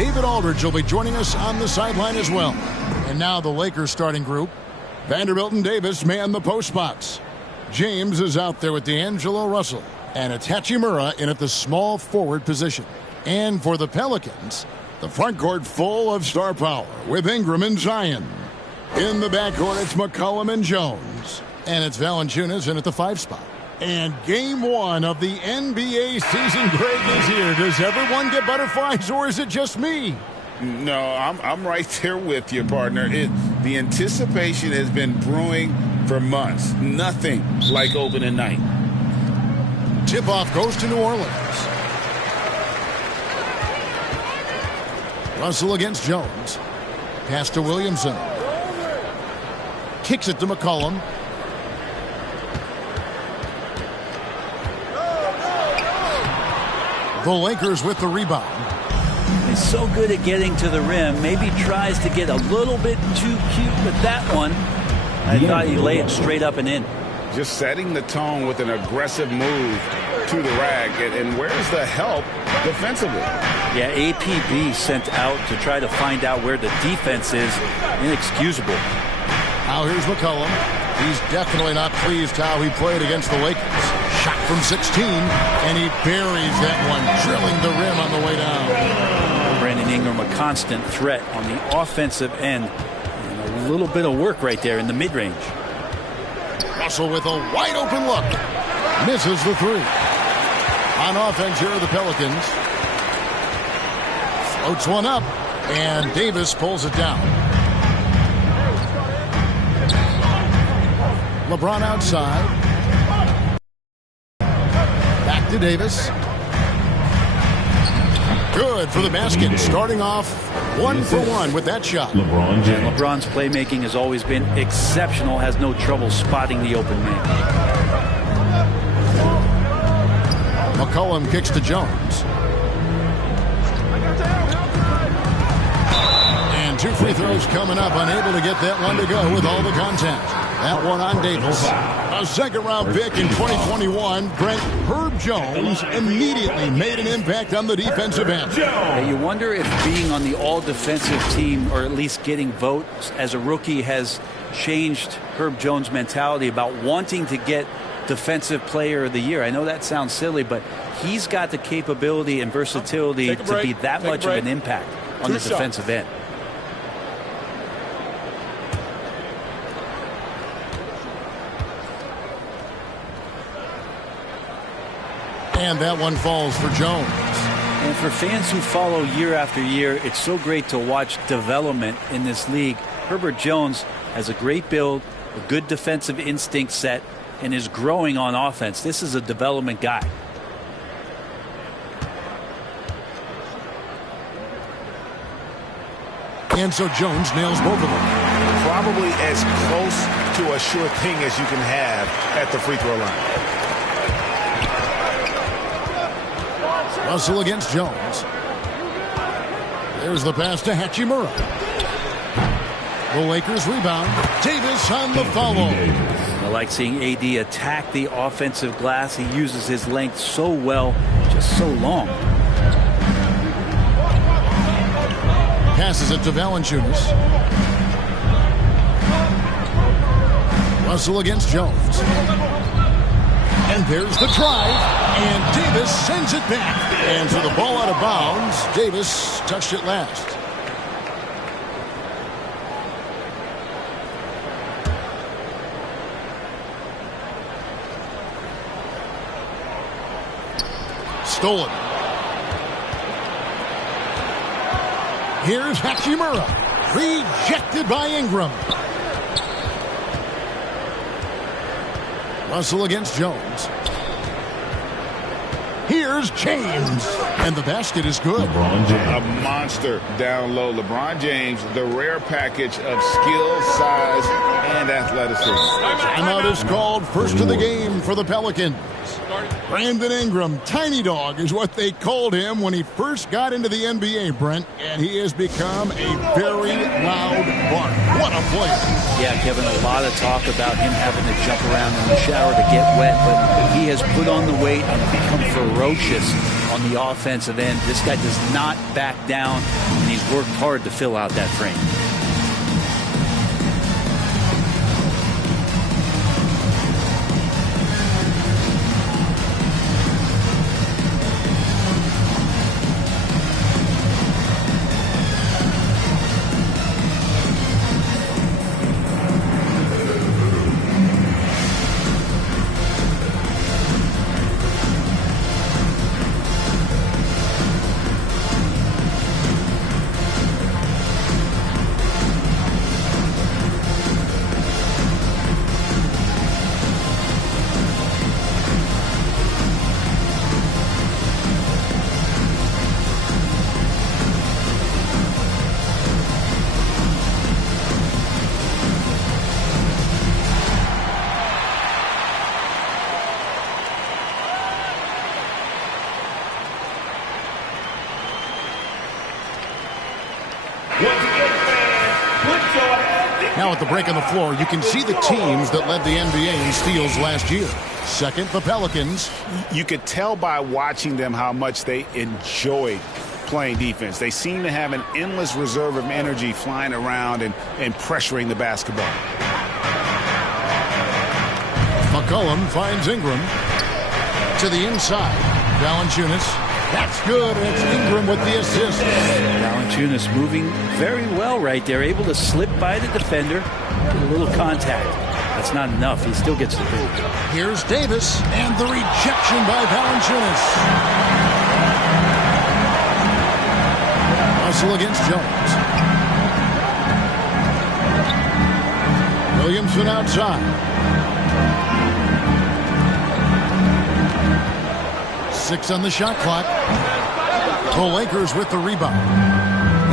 David Aldridge will be joining us on the sideline as well. And now the Lakers starting group. Vanderbilt and Davis man the post spots. James is out there with D'Angelo Russell. And it's Hachimura in at the small forward position. And for the Pelicans, the front court full of star power with Ingram and Zion. In the backcourt, it's McCollum and Jones. And it's Valanciunas in at the 5 spot. And game 1 of the NBA season, Greg, is here. Does everyone get butterflies, or is it just me? No, I'm right there with you, partner. The anticipation has been brewing for months. Nothing like opening night. Tip-off goes to New Orleans. Russell against Jones. Pass to Williamson. Kicks it to McCollum. The Lakers with the rebound. He's so good at getting to the rim. Maybe tries to get a little bit too cute with that one. I thought he'd lay it straight up and in. Just setting the tone with an aggressive move to the rack. And where's the help defensively? Yeah, APB sent out to try to find out where the defense is. Inexcusable. Now here's McCollum. He's definitely not pleased how he played against the Lakers. Shot from 16, and he buries that one, drilling the rim on the way down. Brandon Ingram, a constant threat on the offensive end. And a little bit of work right there in the mid-range. Russell with a wide-open look. Misses the 3. On offense, here are the Pelicans. Floats one up, and Davis pulls it down. LeBron outside. Back to Davis. Good for the basket. Starting off 1 for 1 with that shot. LeBron's playmaking has always been exceptional. Has no trouble spotting the open man. McCollum kicks to Jones. And 2 free throws coming up. Unable to get that one to go with all the contact. That one on Davis. A second-round pick in 2021, Brent Herb Jones immediately made an impact on the defensive end. Hey, you wonder if being on the all-defensive team, or at least getting votes as a rookie, has changed Herb Jones' mentality about wanting to get Defensive Player of the Year. I know that sounds silly, but he's got the capability and versatility to be that much of an impact on the defensive end. And that one falls for Jones. And for fans who follow year after year, it's so great to watch development in this league. Herbert Jones has a great build, a good defensive instinct set, and is growing on offense. This is a development guy. And so Jones nails both of them. Probably as close to a sure thing as you can have at the free throw line. Russell against Jones. There's the pass to Hachimura. The Lakers rebound. Davis on the follow. I like seeing AD attack the offensive glass. He uses his length so well, just so long. Passes it to Valanciunas. Russell against Jones. And there's the drive. And Davis sends it back. And for the ball out of bounds, Davis touched it last. Stolen. Here's Hachimura. Rejected by Ingram. Russell against Jones. Here's James. And the basket is good. A monster down low. LeBron James, the rare package of skill, size, and athleticism. Timeout is called. First of the game for the Pelicans. Brandon Ingram, Tiny Dog, is what they called him when he first got into the NBA, Brent. And he has become a very loud bark. What a player. Yeah, Kevin, a lot of talk about him having to jump around in the shower to get wet, but he has put on the weight and become ferocious on the offensive end. This guy does not back down, and he's worked hard to fill out that frame. Now at the break on the floor, you can see the teams that led the NBA in steals last year. Second, the Pelicans. You could tell by watching them how much they enjoyed playing defense. They seem to have an endless reserve of energy flying around and pressuring the basketball. McCollum finds Ingram to the inside. Valanciunas. That's good. It's Ingram with the assist. Valanciunas moving very well right there, able to slip by the defender, get a little contact. That's not enough. He still gets the boot. Here's Davis, and the rejection by Valanciunas. Russell against Jones. Williamson outside. 6 on the shot clock. The Lakers with the rebound.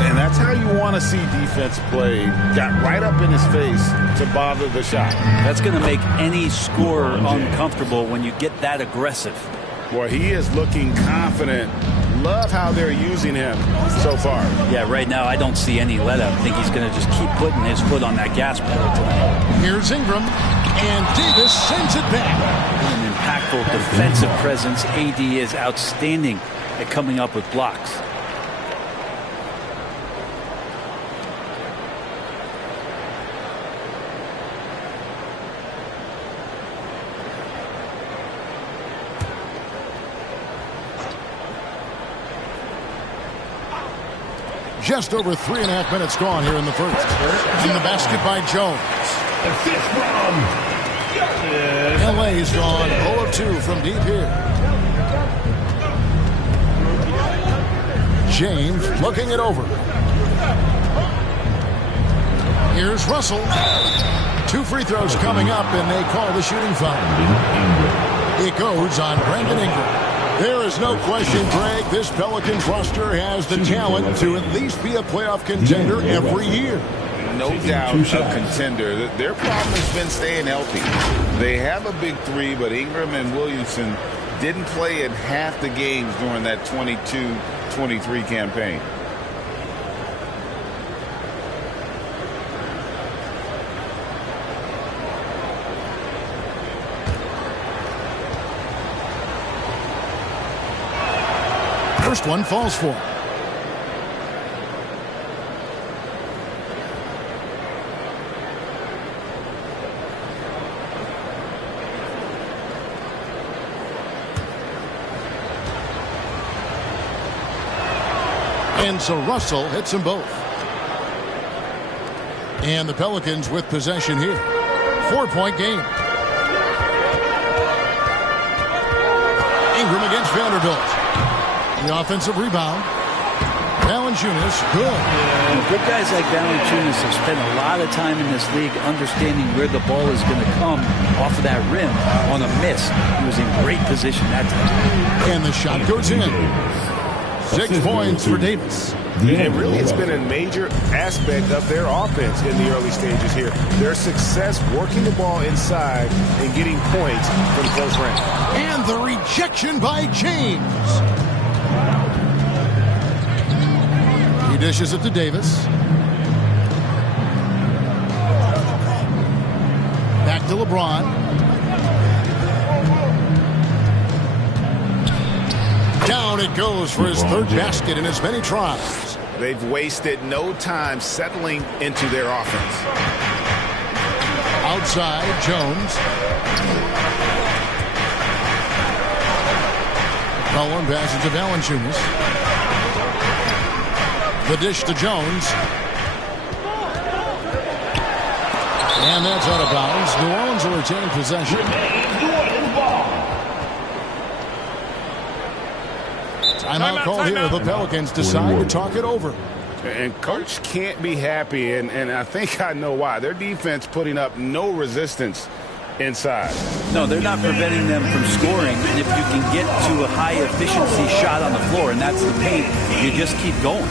And that's how you want to see defense play. Got right up in his face to bother the shot. That's going to make any scorer uncomfortable when you get that aggressive. Boy, he is looking confident. Love how they're using him so far. Yeah, right now I don't see any let up. I think he's going to just keep putting his foot on that gas pedal tonight. Here's Ingram, and Davis sends it back. An impactful defensive presence. AD is outstanding at coming up with blocks. Just over 3.5 minutes gone here in the first. In the basket by Jones. LA's gone 0 of 2 from deep here. James looking it over. Here's Russell. 2 free throws coming up, and they call the shooting foul. It goes on Brandon Ingram. There is no question, Greg, this Pelicans roster has the talent to at least be a playoff contender every year. No doubt a contender. Their problem has been staying healthy. They have a big three, but Ingram and Williamson didn't play in half the games during that 22-23 campaign. First one falls for. And so Russell hits them both. And the Pelicans with possession here. 4-point game. Ingram against Vanderbilt. The offensive rebound. Valanciunas, good. Yeah, good guys like Valanciunas have spent a lot of time in this league understanding where the ball is going to come off of that rim on a miss. He was in great position that time. And the shot goes in. 6 points for Davis. And really, it's been a major aspect of their offense in the early stages here. Their success working the ball inside and getting points from close range. And the rejection by James. He dishes it to Davis. Back to LeBron. Down it goes for his third basket in as many tries. They've wasted no time settling into their offense. Outside, Jones. McCollum passes to Valanciunas. The dish to Jones. And that's out of bounds. New Orleans will retain possession. Timeout call here. The Pelicans decide to talk it over. And Coach can't be happy, and I think I know why. Their defense putting up no resistance inside. No, they're not preventing them from scoring. And if you can get to a high-efficiency shot on the floor, and that's the paint, you just keep going.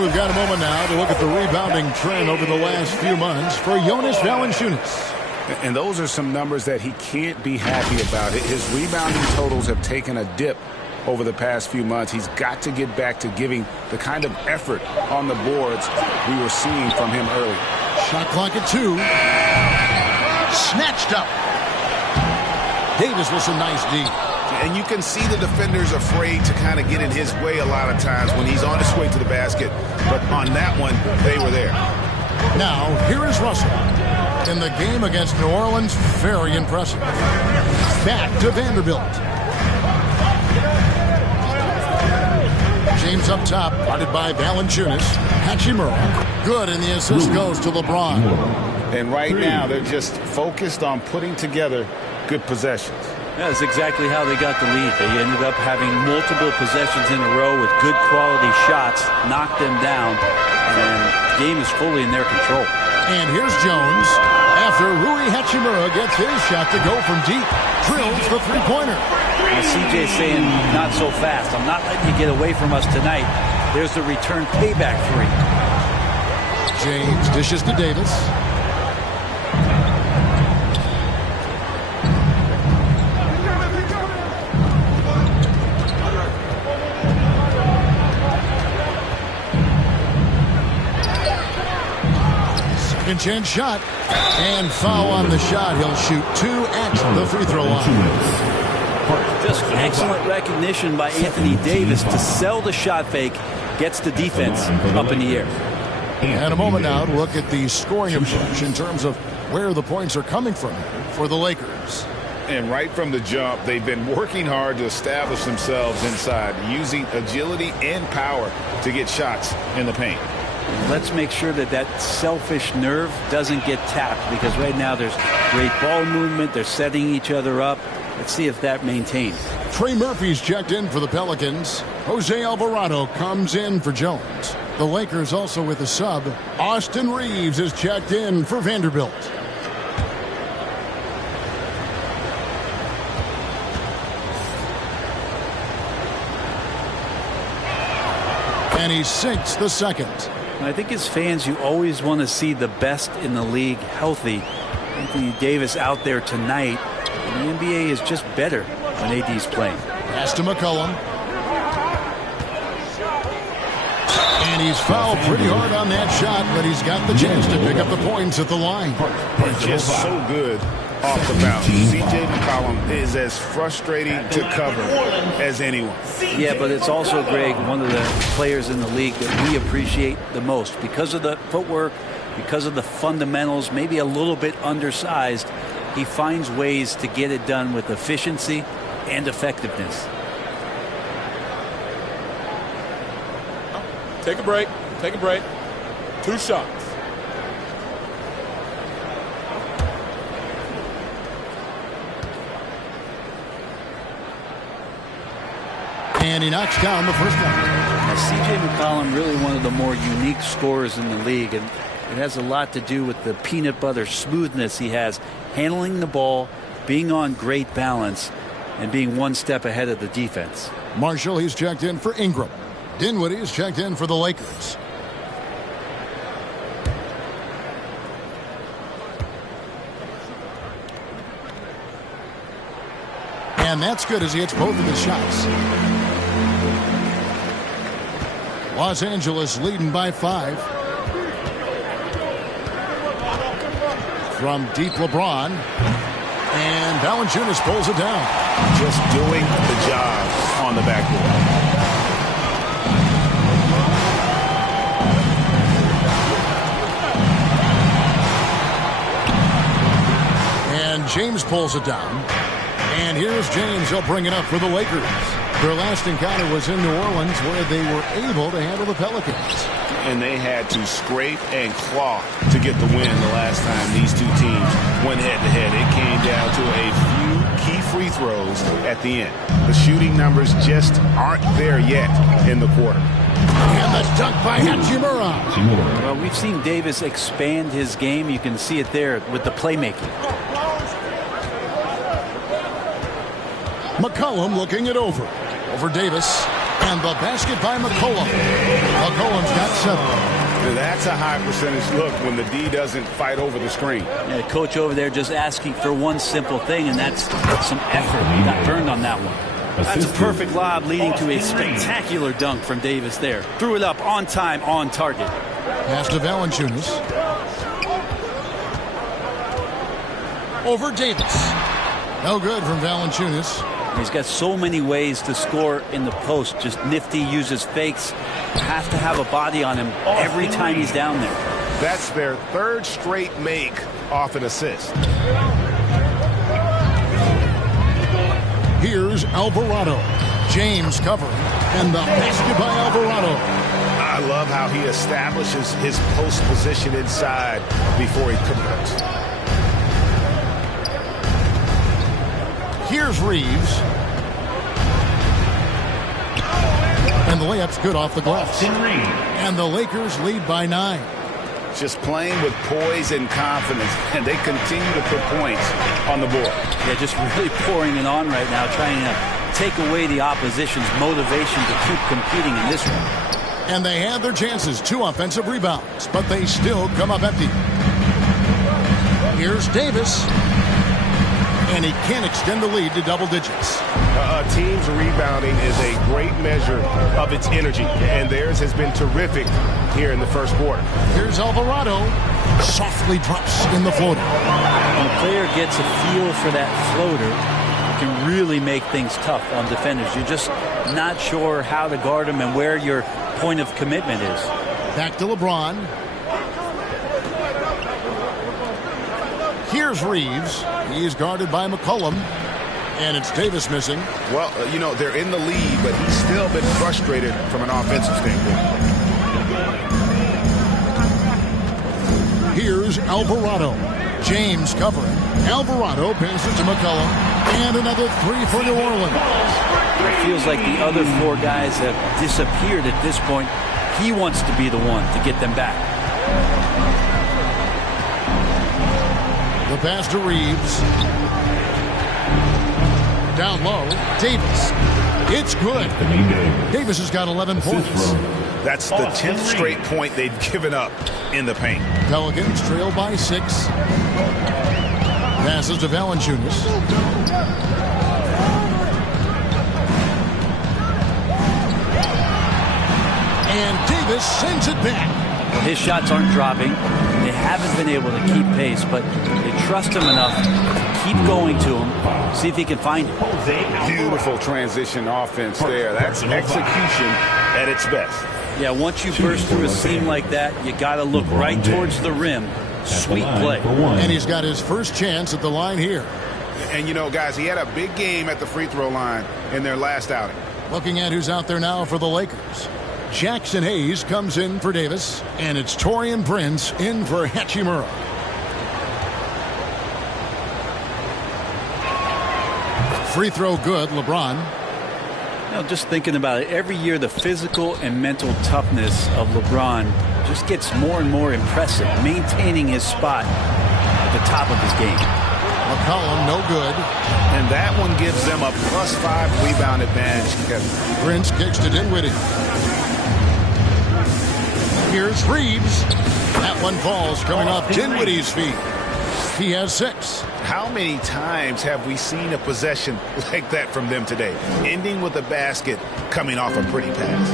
We've got a moment now to look at the rebounding trend over the last few months for Jonas Valanciunas. And those are some numbers that he can't be happy about. His rebounding totals have taken a dip over the past few months. He's got to get back to giving the kind of effort on the boards we were seeing from him earlier. Shot clock at 2. Snatched up. Davis with some nice D. And you can see the defenders afraid to kind of get in his way a lot of times when he's on his way to the basket. But on that one, they were there. Now, here is Russell. In the game against New Orleans, very impressive. Back to Vanderbilt. James up top, guarded by Valanciunas. Hachimura. Good, and the assist goes to LeBron. And right now, they're just focused on putting together good possessions. That's exactly how they got the lead. They ended up having multiple possessions in a row with good quality shots, knocked them down, and the game is fully in their control. And here's Jones after Rui Hachimura gets his shot to go from deep. Drills the three-pointer. CJ's saying, not so fast. I'm not letting you get away from us tonight. There's the return payback three. James dishes to Davis. Second chance shot. And foul on the shot. He'll shoot 2 at the free throw line. Just excellent recognition by Anthony Davis to sell the shot fake. Gets the defense up in the air. And a moment now to look at the scoring approach in terms of where the points are coming from for the Lakers. And right from the jump, they've been working hard to establish themselves inside, using agility and power to get shots in the paint. Let's make sure that that selfish nerve doesn't get tapped, because right now there's great ball movement. They're setting each other up. Let's see if that maintains. Trey Murphy's checked in for the Pelicans. Jose Alvarado comes in for Jones. The Lakers also with a sub. Austin Reeves is checked in for Vanderbilt. And he sinks the second. I think as fans, you always want to see the best in the league healthy. Anthony Davis out there tonight. And the NBA is just better when AD's playing. Pass to McCollum. And he's fouled pretty hard on that shot, but he's got the chance to pick up the points at the line. Just so good off the bounce. C.J. McCollum is as frustrating to cover as anyone. Yeah, but it's also, Greg, one of the players in the league that we appreciate the most because of the footwork, because of the fundamentals, maybe a little bit undersized, he finds ways to get it done with efficiency and effectiveness. Take a break. Take a break. 2 shots. And he knocks down the first one. Now, C.J. McCollum, really one of the more unique scorers in the league, and it has a lot to do with the peanut butter smoothness he has, handling the ball, being on great balance, and being one step ahead of the defense. Marshall, he's checked in for Ingram. Dinwiddie's checked in for the Lakers. And that's good as he hits both of his shots. Los Angeles leading by 5. From deep, LeBron. And Valanciunas pulls it down. Just doing the job on the backboard. And James pulls it down. And here's James. He'll bring it up for the Lakers. Their last encounter was in New Orleans, where they were able to handle the Pelicans. And they had to scrape and claw to get the win the last time these two teams went head-to-head. It came down to a few key free throws at the end. The shooting numbers just aren't there yet in the quarter. And the dunk by Hachimura. Well, we've seen Davis expand his game. You can see it there with the playmaking. McCollum looking it over Davis, and the basket by McCollum. McCollum's got 7. That's a high percentage look when the D doesn't fight over the screen. Yeah, coach over there just asking for one simple thing, and that's some effort. He got burned on that one. That's a perfect lob leading to a spectacular dunk from Davis there. Threw it up on time, on target. Pass to Valanciunas. Over Davis. No good from Valanciunas. He's got so many ways to score in the post. Just nifty, uses fakes. Have to have a body on him every time he's down there. That's their 3rd straight make off an assist. Here's Alvarado. James covering. And the basket by Alvarado. I love how he establishes his post position inside before he converts. Here's Reeves. And the layup's good off the glass. And the Lakers lead by 9. Just playing with poise and confidence, and they continue to put points on the board. Yeah, just really pouring it on right now, trying to take away the opposition's motivation to keep competing in this one. And they had their chances. 2 offensive rebounds, but they still come up empty. Here's Davis. And he can't extend the lead to double digits. A team's rebounding is a great measure of its energy, and theirs has been terrific here in the first quarter. Here's Alvarado. Softly drops in the floater. When a player gets a feel for that floater, it can really make things tough on defenders. You're just not sure how to guard them and where your point of commitment is. Back to LeBron. Here's Reeves. He's guarded by McCollum. And it's Davis missing. Well, you know, they're in the lead, but he's still been frustrated from an offensive standpoint. Here's Alvarado. James covering. Alvarado passes to McCollum. And another 3 for New Orleans. It feels like the other 4 guys have disappeared at this point. He wants to be the one to get them back. The pass to Reeves. Down low, Davis. It's good. Davis has got 11 points. That's the 10th straight point they've given up in the paint. Pelicans trail by 6. Passes to Valanciunas. And Davis sends it back. Well, his shots aren't dropping. They haven't been able to keep pace, but they trust him enough to keep going to him, see if he can find it. Beautiful transition offense there. That's execution at its best. Yeah, once you burst through a seam like that, you got to look right towards the rim. Sweet play. And he's got his first chance at the line here. And, you know, guys, he had a big game at the free throw line in their last outing. Looking at who's out there now for the Lakers. Jackson Hayes comes in for Davis, and it's Taurean Prince in for Hachimura. Free throw good, LeBron. You know, just thinking about it, every year the physical and mental toughness of LeBron just gets more and more impressive, maintaining his spot at the top of his game. McCollum, no good. And that one gives them a +5 rebound advantage. Prince kicks to Dinwiddie. Here's Reeves. That one falls coming off Dinwiddie's feet. He has 6. How many times have we seen a possession like that from them today? Ending with a basket, coming off a pretty pass.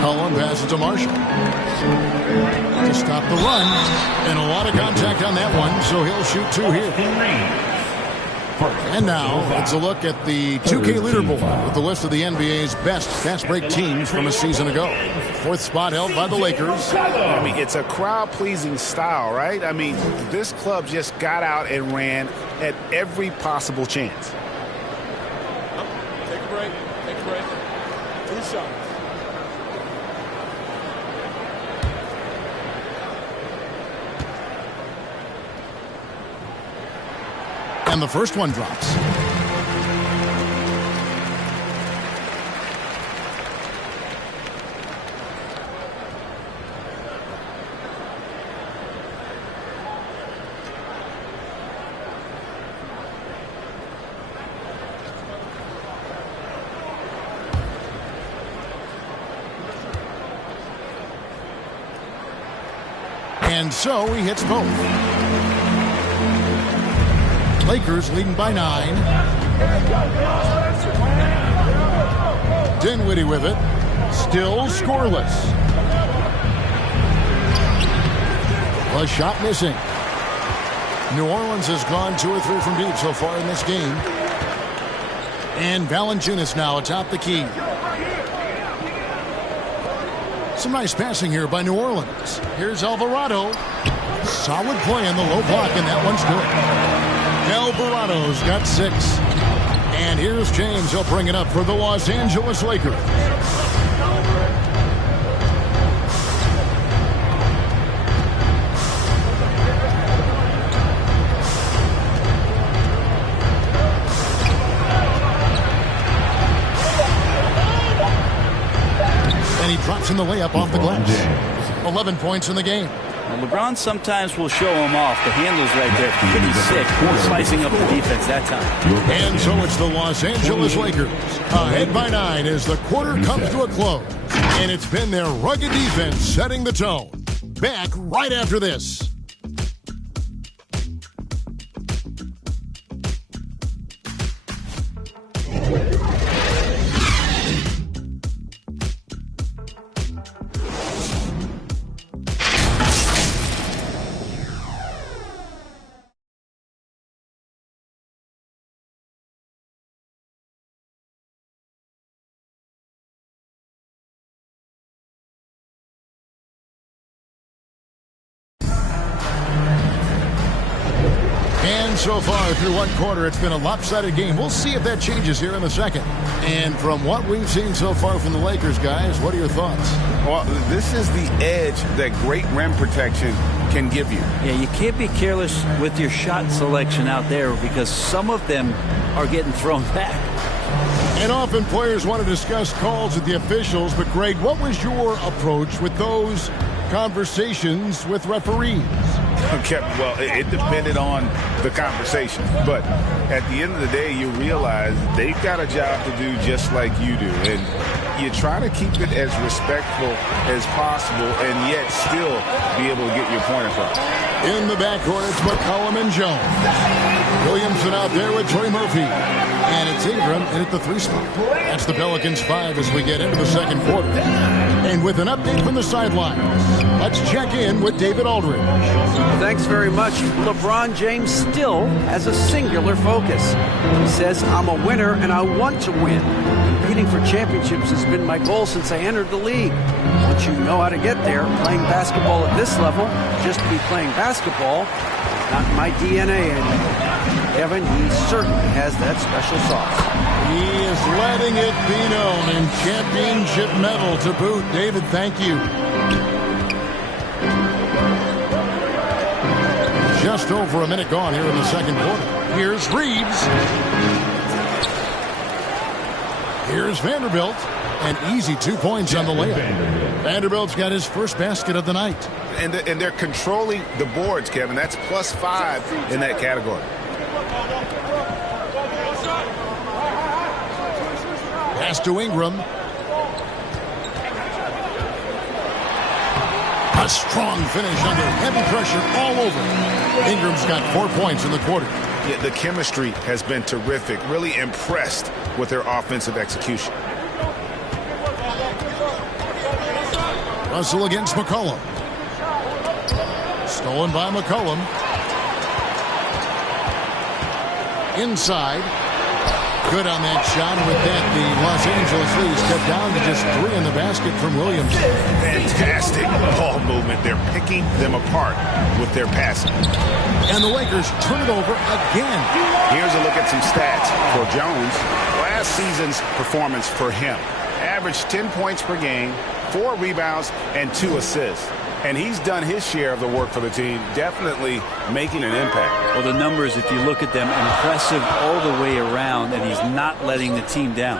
Cullen passes to Marshall to stop the run. And a lot of contact on that one, so he'll shoot 2 here. And now it's a look at the 2K leaderboard with the list of the NBA's best fast break teams from a season ago. 4th spot held by the Lakers. I mean, it's a crowd-pleasing style, right? I mean, this club just got out and ran at every possible chance. Take a break. Take a break. 2 shots. And the first one drops. And so he hits both. Lakers leading by 9. Dinwiddie with it. Still scoreless. A shot missing. New Orleans has gone 2 or 3 from deep so far in this game. And Valanciunas now atop the key. Some nice passing here by New Orleans. Here's Alvarado. Solid play on the low block, and that one's good. Alvarado's got 6. And here's James. He'll bring it up for the Los Angeles Lakers. And he drops in the layup off the glass. 11 points in the game. Well, LeBron sometimes will show him off. The handle's right there. Pretty sick. Slicing up the defense that time. And so it's the Los Angeles Lakers ahead by 9 as the quarter comes to a close. And it's been their rugged defense setting the tone. Back right after this. And so far through one quarter, it's been a lopsided game. We'll see if that changes here in the second. And from what we've seen so far from the Lakers, guys, what are your thoughts? Well, this is the edge that great rim protection can give you. Yeah, you can't be careless with your shot selection out there because some of them are getting thrown back. And often players want to discuss calls with the officials, but Greg, what was your approach with those conversations with referees? Okay, well, it depended on the conversation. But at the end of the day, you realize they've got a job to do just like you do. And you try to keep it as respectful as possible and yet still be able to get your point across. In the backcourt, it's McCollum and Jones. Williamson out there with Trey Murphy. And it's Ingram in at the 3 spot. That's the Pelicans 5 as we get into the second quarter. And with an update from the sidelines, Let's check in with David Aldridge. Thanks very much. LeBron James still has a singular focus. He says, I'm a winner and I want to win. Competing for championships has been my goal since I entered the league. Once you know how to get there, playing basketball at this level, just to be playing basketball, not my DNA anymore. Kevin, he certainly has that special sauce. He is letting it be known, and championship medal to boot. David, thank you. Just over a minute gone here in the second quarter. Here's Reeves. Here's Vanderbilt. An easy 2 points on the layup. Vanderbilt's got his first basket of the night. And they're controlling the boards, Kevin. That's +5 in that category. Pass to Ingram. A strong finish under heavy pressure all over. Ingram's got 4 points in the quarter. Yeah, the chemistry has been terrific. Really impressed with their offensive execution. Russell against McCollum. Stolen by McCollum. Inside. Good on that shot. With that, the Los Angeles Leafs cut down to just 3 in the basket from Williams. Fantastic ball movement. They're picking them apart with their passing. And the Lakers turn it over again. Here's a look at some stats for Jones. Last season's performance for him. Averaged 10 points per game, 4 rebounds, and 2 assists. And he's done his share of the work for the team, definitely making an impact. Well, the numbers, if you look at them, impressive all the way around, and he's not letting the team down.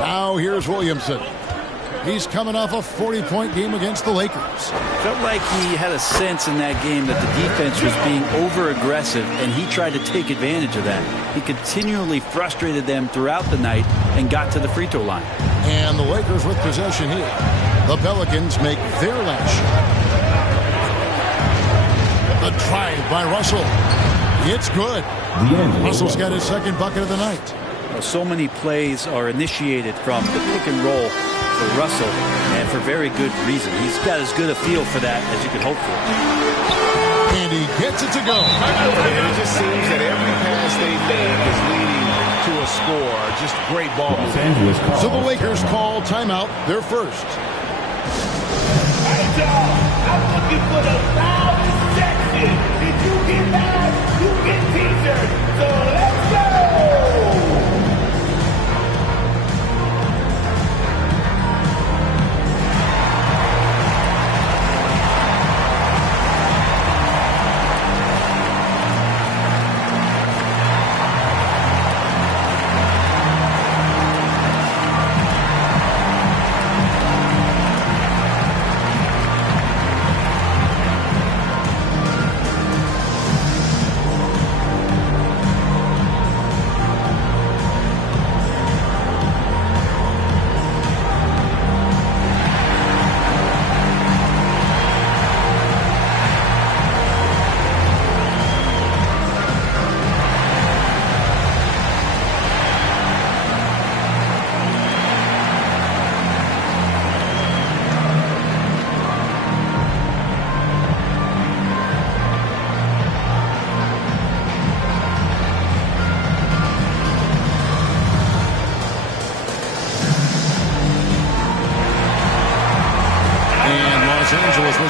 Now here's Williamson. He's coming off a 40-point game against the Lakers. Felt like he had a sense in that game that the defense was being over-aggressive, and he tried to take advantage of that. He continually frustrated them throughout the night and got to the free throw line. And the Lakers with possession here. The Pelicans make their last shot. The drive by Russell. It's good. Russell's got his second bucket of the night. Well, so many plays are initiated from the pick and roll for Russell, and for very good reason. He's got as good a feel for that as you could hope for. And he gets it to go. And it just seems that every pass they make is leading to a score. Just great ball movement. So the Lakers call timeout, their first. Hey, y'all, I'm looking for the loudest section. Did you get that? You get t-shirts. So let's go.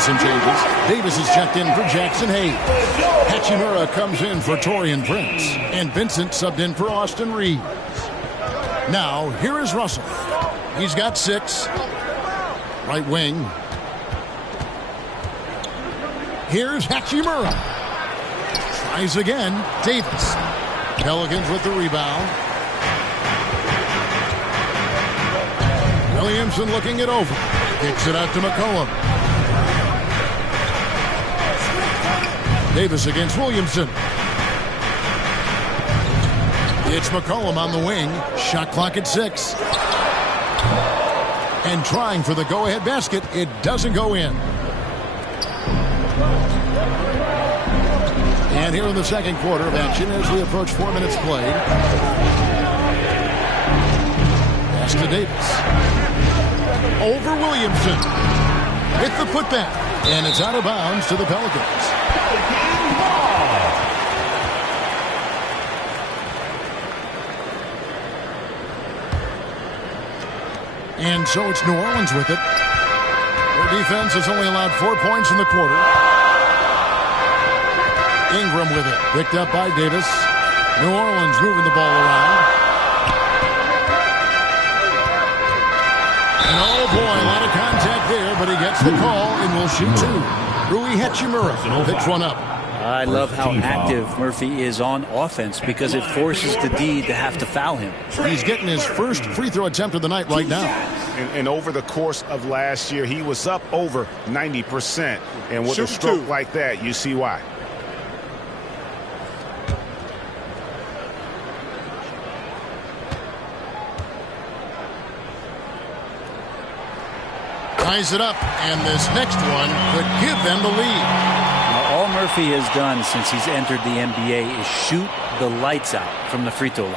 Some changes. Davis is checked in for Jackson Hayes. Hachimura comes in for Torian Prince. And Vincent subbed in for Austin Reeves. Now, here is Russell. He's got 6. Right wing. Here's Hachimura. Tries again. Davis. Pelicans with the rebound. Williamson looking it over. Kicks it out to McCollum. Davis against Williamson. It's McCollum on the wing. Shot clock at 6. And trying for the go-ahead basket. It doesn't go in. And here in the second quarter of action as we approach 4 minutes played. Pass to Davis. Over Williamson. with the putback. And it's out of bounds to the Pelicans. And so it's New Orleans with it. Their defense has only allowed 4 points in the quarter. Ingram with it. Picked up by Davis. New Orleans moving the ball around. And oh boy, a lot of contact there, but he gets the call and will shoot two. Rui Hachimura picks one up. I love how active Murphy is on offense because it forces the D to have to foul him. He's getting his first free throw attempt of the night right now. And over the course of last year, he was up over 90%. And with a stroke like that, you see why. Ties it up, and this next one could give them the lead. Now, all Murphy has done since he's entered the NBA is shoot the lights out from the free throw line.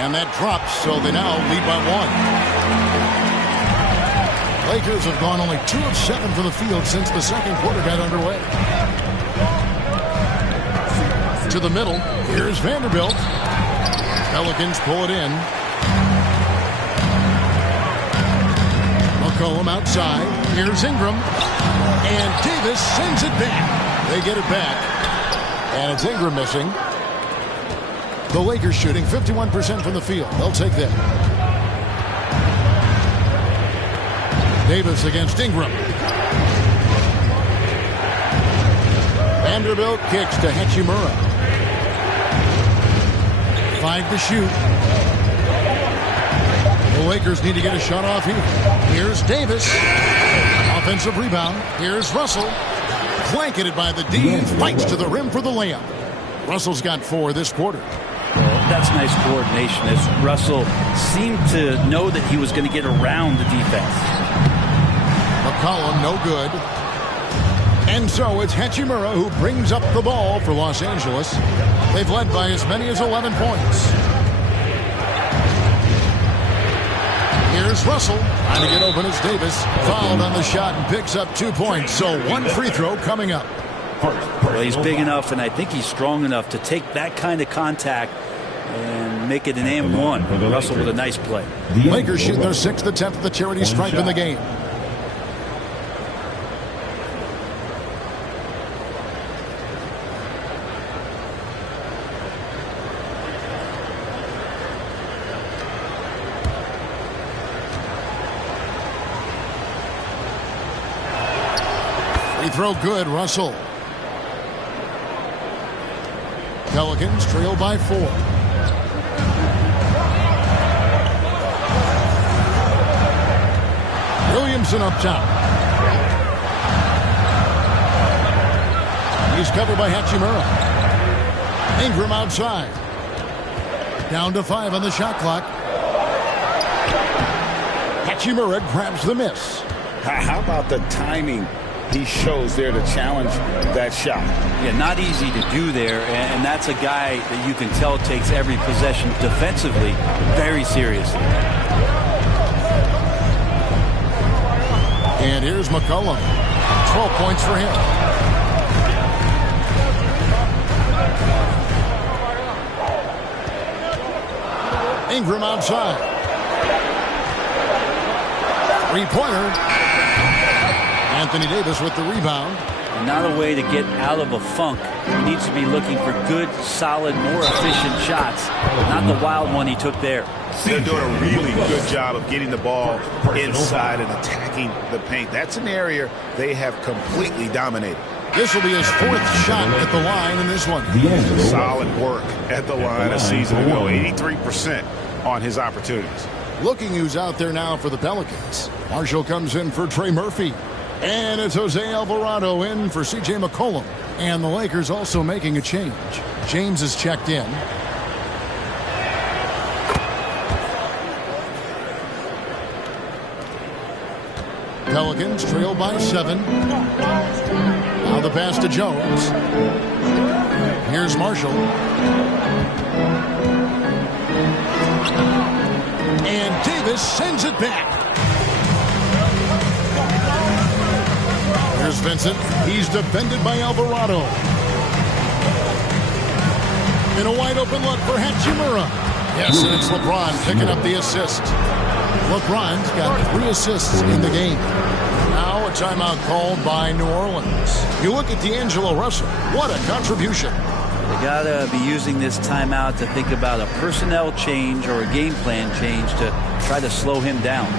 And that drops, so they now lead by one. Lakers have gone only 2 of 7 from the field since the second quarter got underway. To the middle. Here's Vanderbilt. Pelicans pull it in. McCollum outside. Here's Ingram. And Davis sends it back. They get it back. And it's Ingram missing. The Lakers shooting 51% from the field. They'll take that. Davis against Ingram. Vanderbilt kicks to Hachimura. 5 to shoot. The Lakers need to get a shot off here. Here's Davis. Offensive rebound. Here's Russell. Blanketed by the D. Fights to the rim for the layup. Russell's got 4 this quarter. That's nice coordination as Russell seemed to know that he was going to get around the defense. McCollum, no good. And so it's Hachimura who brings up the ball for Los Angeles. They've led by as many as 11 points. Here's Russell. Trying to get open as Davis. Fouled on the shot and picks up 2 points. So 1 free throw coming up. Well, he's big enough, and I think he's strong enough to take that kind of contact and make it an and one. Russell with a nice play. Lakers shooting their 6th attempt at the charity stripe in the game. Free throw good, Russell. Pelicans trail by 4. Williamson up top. He's covered by Hachimura. Ingram outside. Down to 5 on the shot clock. Hachimura grabs the miss. How about the timing he shows there to challenge that shot? Yeah, not easy to do there, and that's a guy that you can tell takes every possession defensively very seriously. And here's McCollum. 12 points for him. Ingram outside. Three-pointer. Anthony Davis with the rebound. And not a way to get out of a funk. He needs to be looking for good, solid, more efficient shots. Not the wild one he took there. They're doing a really good job of getting the ball inside and attacking the paint. That's an area they have completely dominated. This will be his 4th shot at the line in this one. Solid work at the line a season ago. 83% on his opportunities. Looking who's out there now for the Pelicans. Marshall comes in for Trey Murphy. And it's Jose Alvarado in for C.J. McCollum. And the Lakers also making a change. James is checked in. Pelicans trail by 7. Now the pass to Jones. Here's Marshall. And Davis sends it back. Here's Vincent. He's defended by Alvarado. In a wide open look for Hachimura. Yes, and it's LeBron picking up the assist. LeBron's got 3 assists in the game. Now a timeout called by New Orleans. You look at D'Angelo Russell. What a contribution. They got to be using this timeout to think about a personnel change or a game plan change to try to slow him down.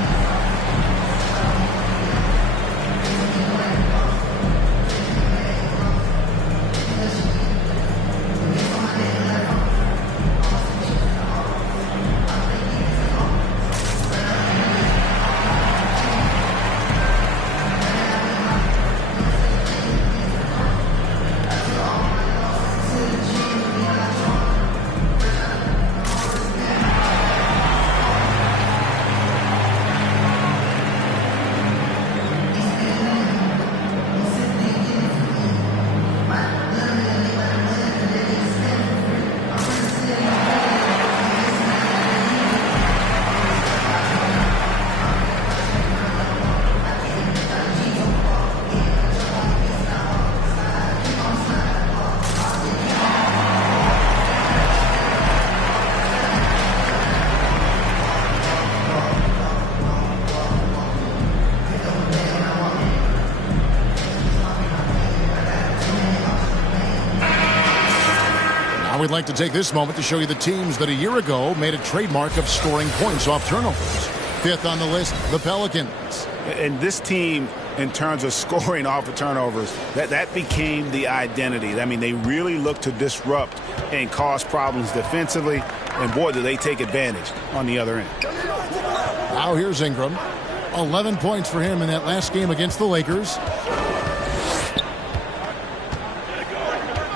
We'd like to take this moment to show you the teams that a year ago made a trademark of scoring points off turnovers. 5th on the list, the Pelicans. And this team, in terms of scoring off of turnovers, that became the identity. I mean, they really look to disrupt and cause problems defensively, and boy, do they take advantage on the other end. Now here's Ingram. 11 points for him in that last game against the Lakers.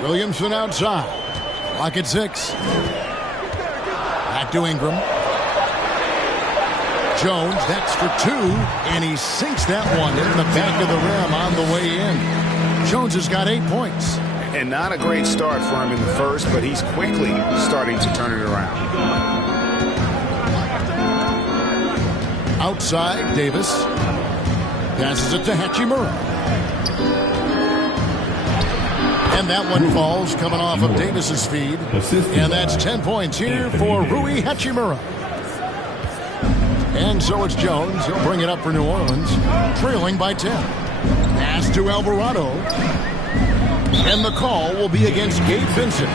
Williamson outside. Clock at 6. Back to Ingram. Jones, that's for 2, and he sinks that one in the back of the rim on the way in. Jones has got 8 points. And not a great start for him in the first, but he's quickly starting to turn it around. Outside, Davis. Passes it to Hachimura. And that one falls coming off of Davis's feed. And that's 10 points here for Rui Hachimura. And so it's Jones. He'll bring it up for New Orleans, trailing by 10. Pass to Alvarado. And the call will be against Gabe Vincent.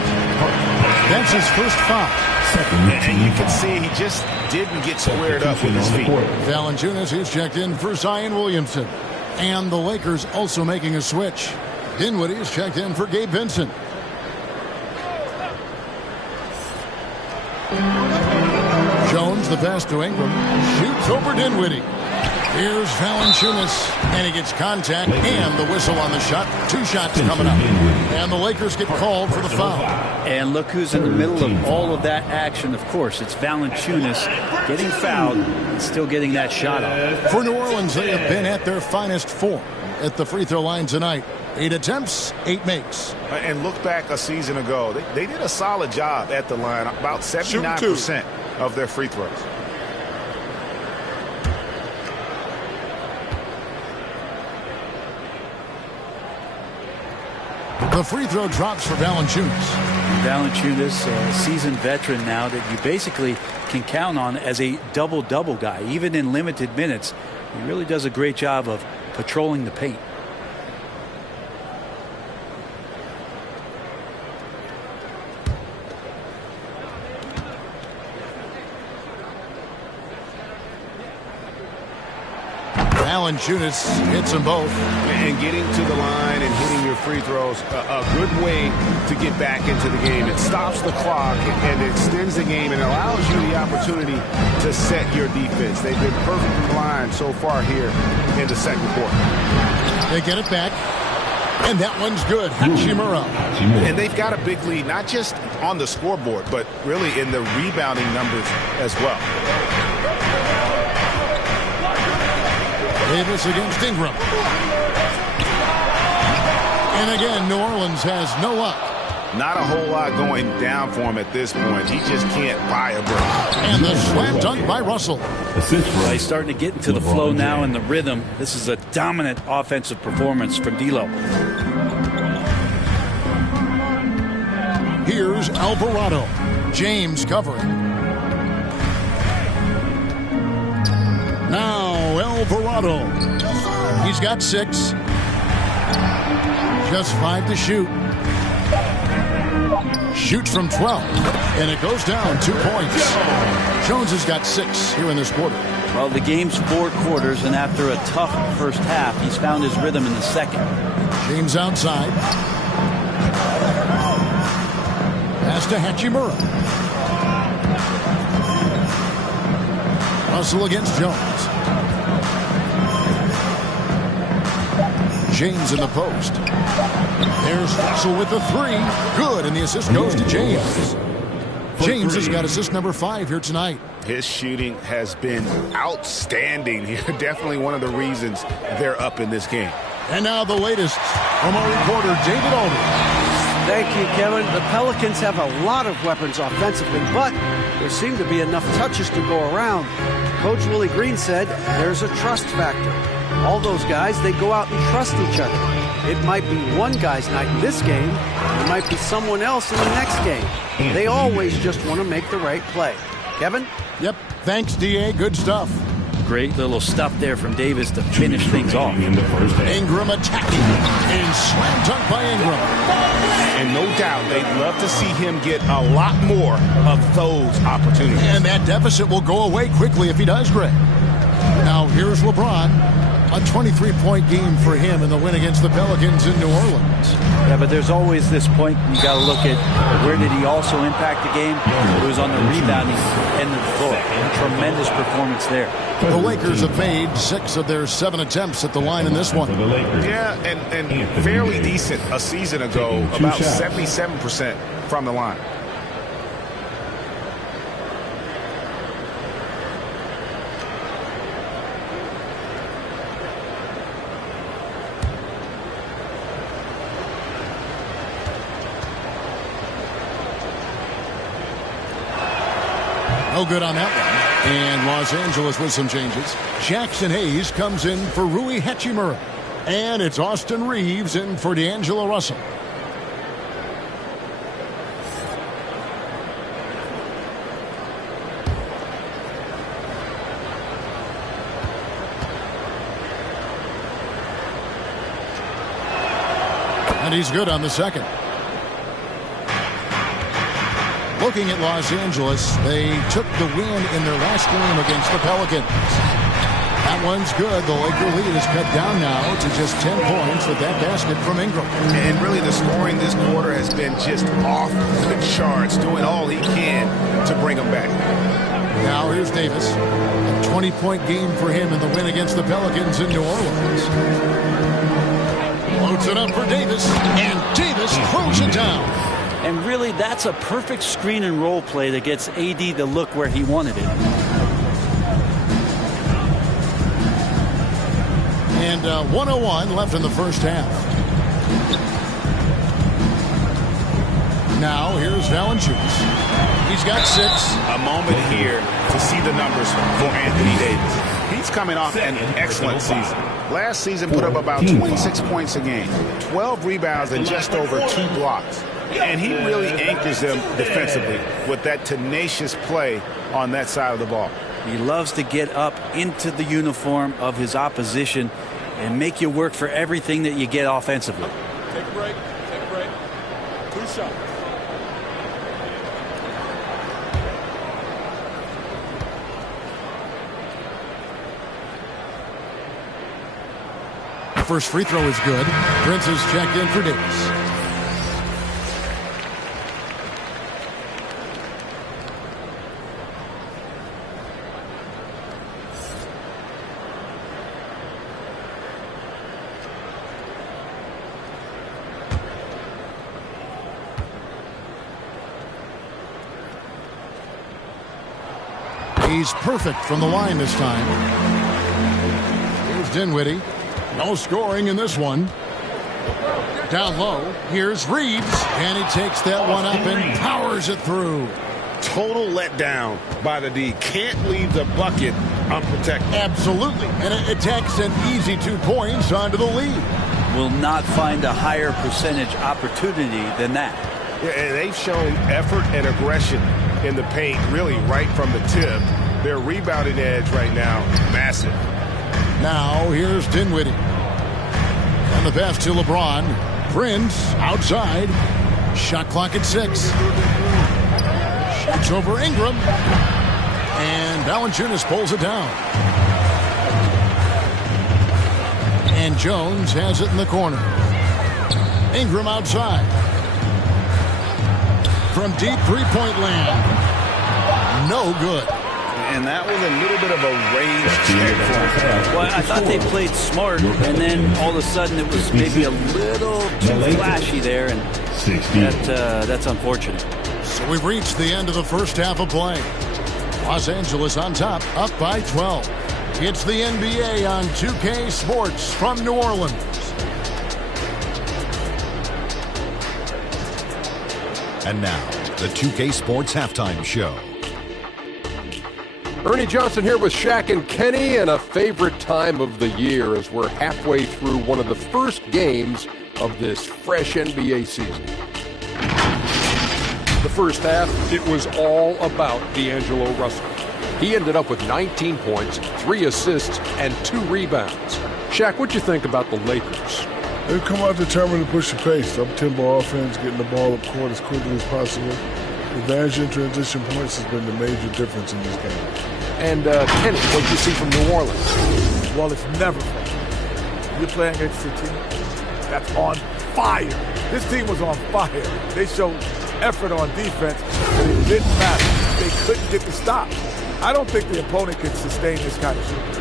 That's his first foul. And you can see he just didn't get squared up with his feet. Valanciunas is checked in for Zion Williamson. And the Lakers also making a switch. Dinwiddie is checked in for Gabe Vincent. Jones, the pass to Ingram. Shoots over Dinwiddie. Here's Valanciunas, and he gets contact and the whistle on the shot. 2 shots coming up. And the Lakers get called for the foul. And look who's in the middle of all of that action. Of course, it's Valanciunas getting fouled and still getting that shot off. For New Orleans, they have been at their finest form at the free throw line tonight. 8 attempts, 8 makes. And look back a season ago. They did a solid job at the line. About 79% of their free throws. The free throw drops for Valanciunas. Valanciunas, a seasoned veteran now that you basically can count on as a double-double guy. Even in limited minutes, he really does a great job of patrolling the paint. Valanciunas hits them both. And getting to the line and hitting your free throws, a good way to get back into the game. It stops the clock and it extends the game and allows you the opportunity to set your defense. They've been perfectly lined so far here in the second quarter. They get it back. And that one's good. Hachimura. And they've got a big lead, not just on the scoreboard, but really in the rebounding numbers as well. Davis against Ingram. And again, New Orleans has no luck. Not a whole lot going down for him at this point. He just can't buy a break. And the slam dunk by Russell. He's starting to get into the flow now and the rhythm. This is a dominant offensive performance from D'Lo. Here's Alvarado. James covering. Now Alvarado. He's got 6. Just 5 to shoot. Shoots from 12. And it goes down 2 points. Jones has got 6 here in this quarter. Well, the game's 4 quarters, and after a tough first half, he's found his rhythm in the second. James outside. Pass to Hachimura. Russell against Jones. James in the post. There's Russell with the 3. Good, and the assist goes to James. James has got assist number 5 here tonight. His shooting has been outstanding here. Definitely one of the reasons they're up in this game. And now the latest from our reporter, David Aldridge. Thank you, Kevin. The Pelicans have a lot of weapons offensively, but there seem to be enough touches to go around. Coach Willie Green said there's a trust factor. All those guys, they go out and trust each other. It might be one guy's night in this game. It might be someone else in the next game. They always just want to make the right play. Kevin? Yep. Thanks, D.A. Good stuff. Great little stuff there from Davis to finish things off. Ingram attacking. And slam dunk by Ingram. And no doubt they'd love to see him get a lot more of those opportunities. And that deficit will go away quickly if he does, Greg. Now here's LeBron. A 23-point game for him in the win against the Pelicans in New Orleans. Yeah, but there's always this point you got to look at where did he also impact the game? It was on the rebounding end of the floor. Tremendous performance there. The Lakers have made 6 of their 7 attempts at the line in this one. Yeah, and fairly decent a season ago, about 77% from the line. No good on that one. And Los Angeles with some changes. Jackson Hayes comes in for Rui Hachimura. And it's Austin Reeves in for D'Angelo Russell. And he's good on the second. Looking at Los Angeles, they took the win in their last game against the Pelicans. That one's good. The Laker lead is cut down now to just 10 points with that basket from Ingram. And really the scoring this quarter has been just off the charts, doing all he can to bring them back. Now here's Davis. A 20-point game for him in the win against the Pelicans in New Orleans. Loads it up for Davis, and Davis throws it down. And really, that's a perfect screen and roll play that gets AD to look where he wanted it. And 1:01 left in the first half. Now here's Valanciunas. He's got 6. A moment here to see the numbers for Anthony Davis. He's coming off an excellent season. Last season put up about 26 points a game, 12 rebounds, and just over 2 blocks. And he really anchors them defensively with that tenacious play on that side of the ball. He loves to get up into the uniform of his opposition and make you work for everything that you get offensively. Take a break. Take a break. 2 shots. First free throw is good. Prince is checked in for Davis. He's perfect from the line this time. Here's Dinwiddie. No scoring in this one. Down low, here's Reeves, and he takes that one up and powers it through. Total letdown by the D. Can't leave the bucket unprotected. Absolutely, and it takes an easy 2 points onto the lead. Will not find a higher percentage opportunity than that. Yeah, and they've shown effort and aggression in the paint, really right from the tip. Their rebounding edge right now, massive. Now here's Dinwiddie. And the pass to LeBron. Prince outside. Shot clock at 6. Shoots over Ingram. And Valanciunas pulls it down. And Jones has it in the corner. Ingram outside. From deep three-point land. No good. And that was a little bit of a range check. Well, I thought they played smart, and then all of a sudden it was maybe a little too flashy there, and that's unfortunate. So we've reached the end of the first half of play. Los Angeles on top, up by 12. It's the NBA on 2K Sports from New Orleans. And now, the 2K Sports Halftime Show. Ernie Johnson here with Shaq and Kenny, and a favorite time of the year as we're halfway through one of the first games of this fresh NBA season. The first half, it was all about D'Angelo Russell. He ended up with 19 points, 3 assists, and 2 rebounds. Shaq, what'd you think about the Lakers? They've come out determined to push the pace. Up-tempo offense, getting the ball up court as quickly as possible. Advantage in transition points has been the major difference in this game. And Kenny, what'd you see from New Orleans? Well, it's never fun. You're playing against a team that's on fire. This team was on fire. They showed effort on defense, but it didn't matter. They couldn't get the stop. I don't think the opponent can sustain this kind of shooting.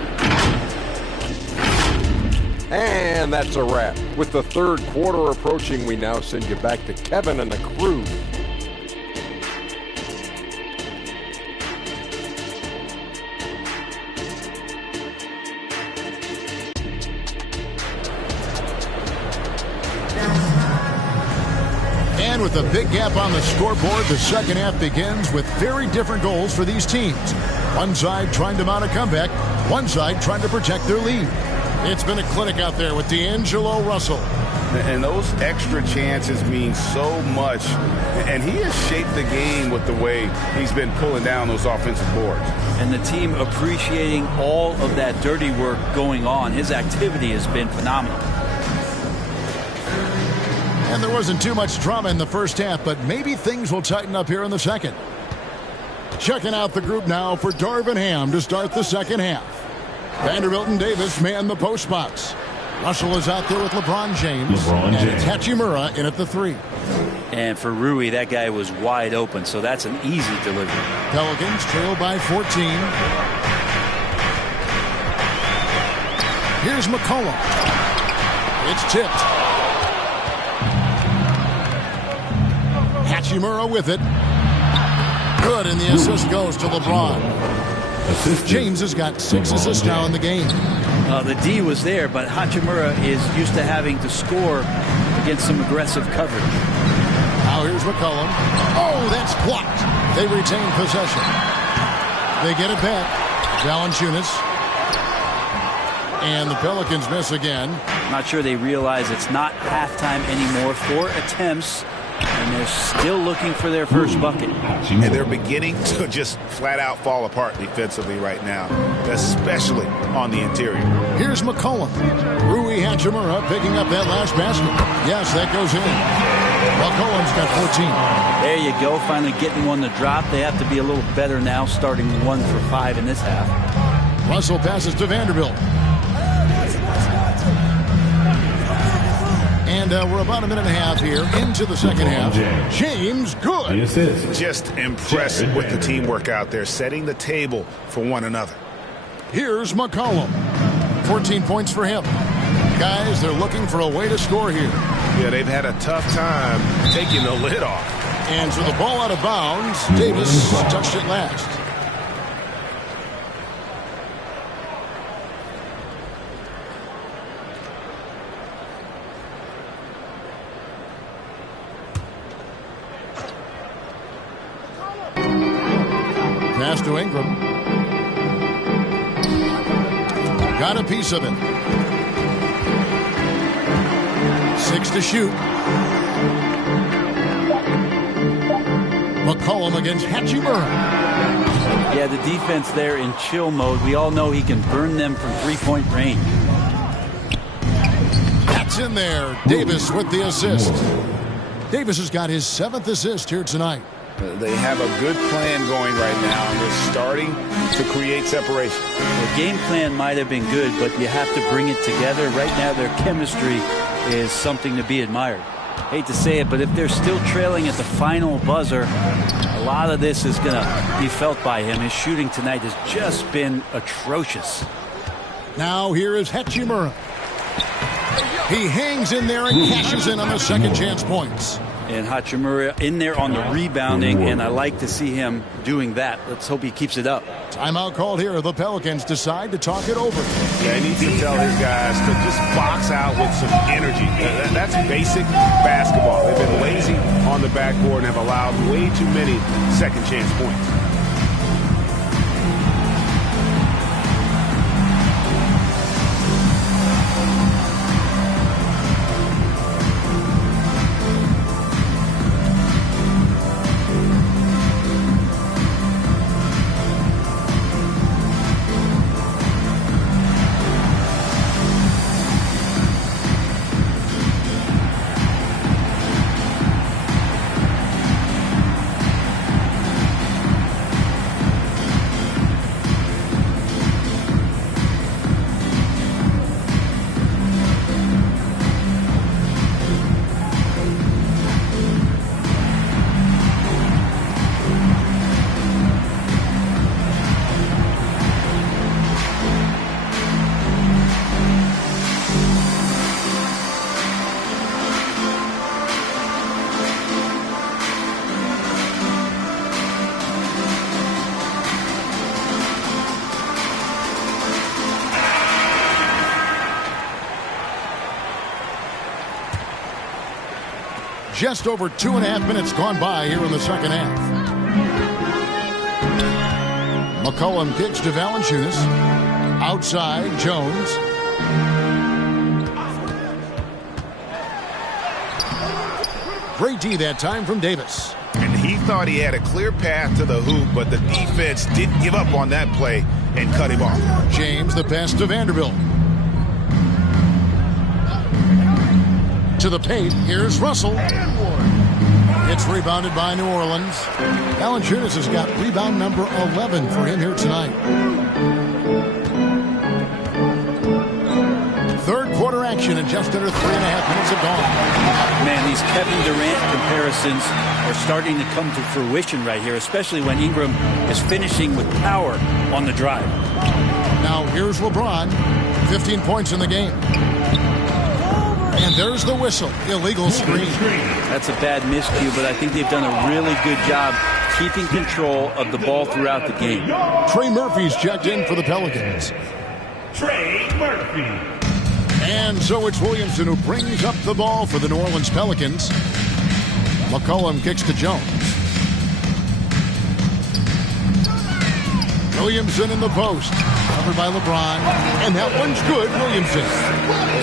And that's a wrap. With the third quarter approaching, we now send you back to Kevin and the crew. And with a big gap on the scoreboard, the second half begins with very different goals for these teams. One side trying to mount a comeback, one side trying to protect their lead. It's been a clinic out there with D'Angelo Russell. And those extra chances mean so much. And he has shaped the game with the way he's been pulling down those offensive boards. And the team appreciating all of that dirty work going on. His activity has been phenomenal. And there wasn't too much drama in the first half, but maybe things will tighten up here in the second. Checking out the group now for Darvin Ham to start the second half. Vanderbilt and Davis man the post box. Russell is out there with LeBron James. And it's Hachimura in at the 3. And for Rui, that guy was wide open, so that's an easy delivery. Pelicans trail by 14. Here's McCollum. It's tipped. Hachimura with it. Good, and the assist goes to LeBron. James has got 6 assists now in the game. The D was there, but Hachimura is used to having to score against some aggressive coverage. Now here's McCollum. Oh, that's blocked. They retain possession. They get it back. Valanciunas. And the Pelicans miss again. Not sure they realize it's not halftime anymore. 4 attempts. And they're still looking for their first bucket. And they're beginning to just flat out fall apart defensively right now, especially on the interior. Here's McCollum. Rui Hachimura picking up that last basket. Yes, that goes in. McCollum's got 14. There you go, finally getting one to drop. They have to be a little better now, starting 1 for 5 in this half. Russell passes to Vanderbilt. And we're about a minute and a half here into the second half. James, good. Just impressed with the teamwork out there, setting the table for one another. Here's McCollum. 14 points for him. Guys, they're looking for a way to score here. Yeah, they've had a tough time taking the lid off. And so the ball out of bounds. Davis touched it last. to Ingram. Got a piece of it. 6 to shoot. McCollum against Hachimura. Yeah, the defense there in chill mode. We all know he can burn them from three-point range. That's in there. Davis with the assist. Davis has got his 7th assist here tonight. They have a good plan going right now, and they're starting to create separation. The game plan might have been good, but you have to bring it together. Right now, their chemistry is something to be admired. Hate to say it, but if they're still trailing at the final buzzer, a lot of this is going to be felt by him. His shooting tonight has just been atrocious. Now here is Hachimura. He hangs in there and cashes in on the second chance points. And Hachimura in there on the rebounding, and I like to see him doing that. Let's hope he keeps it up. Timeout called here. The Pelicans decide to talk it over. Yeah, he needs to tell his guys to just box out with some energy. That's basic basketball. They've been lazy on the backboard and have allowed way too many second chance points. Just over 2.5 minutes gone by here in the second half. McCollum kicks to Valanciunas. Outside, Jones. Great D that time from Davis. And he thought he had a clear path to the hoop, but the defense didn't give up on that play and cut him off. James the pass to Vanderbilt. To the paint, here's Russell. It's rebounded by New Orleans. Valanciunas has got rebound number 11 for him here tonight. Third quarter action and just under 3.5 minutes have gone. Man, these Kevin Durant comparisons are starting to come to fruition right here, especially when Ingram is finishing with power on the drive. Now here's LeBron, 15 points in the game. And there's the whistle. Illegal screen. That's a bad miscue, but I think they've done a really good job keeping control of the ball throughout the game. Trey Murphy's checked in for the Pelicans. Trey Murphy. And so it's Williamson who brings up the ball for the New Orleans Pelicans. McCollum kicks to Jones. Williamson in the post. Covered by LeBron. And that one's good, Williamson.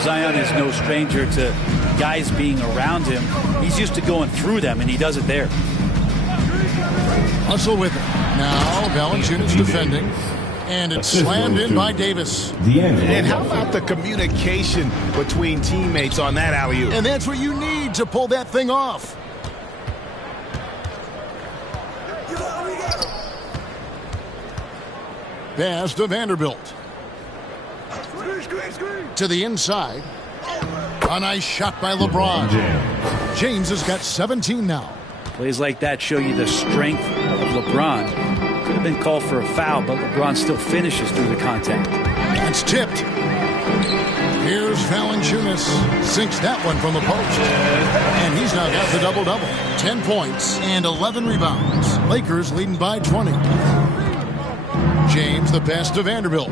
Zion is no stranger to guys being around him. He's used to going through them, and he does it there. Hustle with it. Now Valanciunas defending. And it's slammed in by Davis. And how about the communication between teammates on that alley-oop? And that's what you need to pull that thing off. Pass to Vanderbilt. To the inside. A nice shot by LeBron. James has got 17 now. Plays like that show you the strength of LeBron. Could have been called for a foul, but LeBron still finishes through the contact. It's tipped. Here's Valanciunas. Sinks that one from the post. And he's now got the double-double. 10 points and 11 rebounds. Lakers leading by 20. James the pass to Vanderbilt.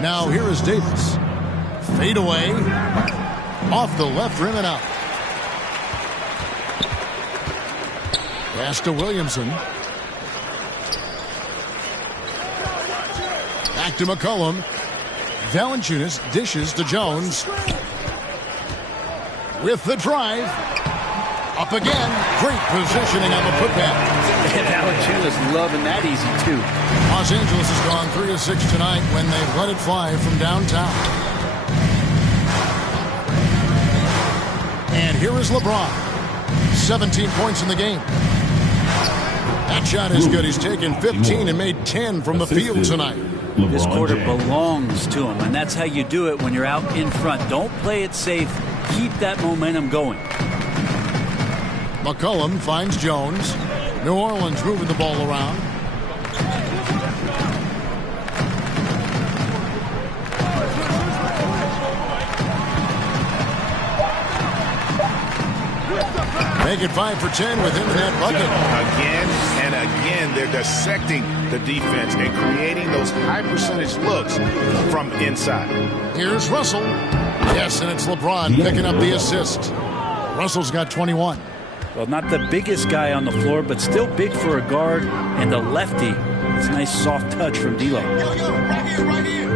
Now here is Davis. Fade away. Off the left rim and out. Pass to Williamson. Back to McCollum. Valanciunas dishes to Jones. With the drive. Up again. Great positioning on the putback. Valanciunas loving that easy, too. Los Angeles has gone 3 of 6 tonight when they've let it fly from downtown. And here is LeBron. 17 points in the game. That shot is good. He's taken 15 and made 10 from the field tonight. This quarter belongs to him, and that's how you do it when you're out in front. Don't play it safe. Keep that momentum going. McCollum finds Jones. New Orleans moving the ball around. Make it 5 for 10 with him in that bucket. Again and again, they're dissecting the defense and creating those high percentage looks from inside. Here's Russell. Yes, and it's LeBron picking up the assist. Russell's got 21. Well, not the biggest guy on the floor, but still big for a guard and a lefty. It's a nice soft touch from D'Lo. Right here.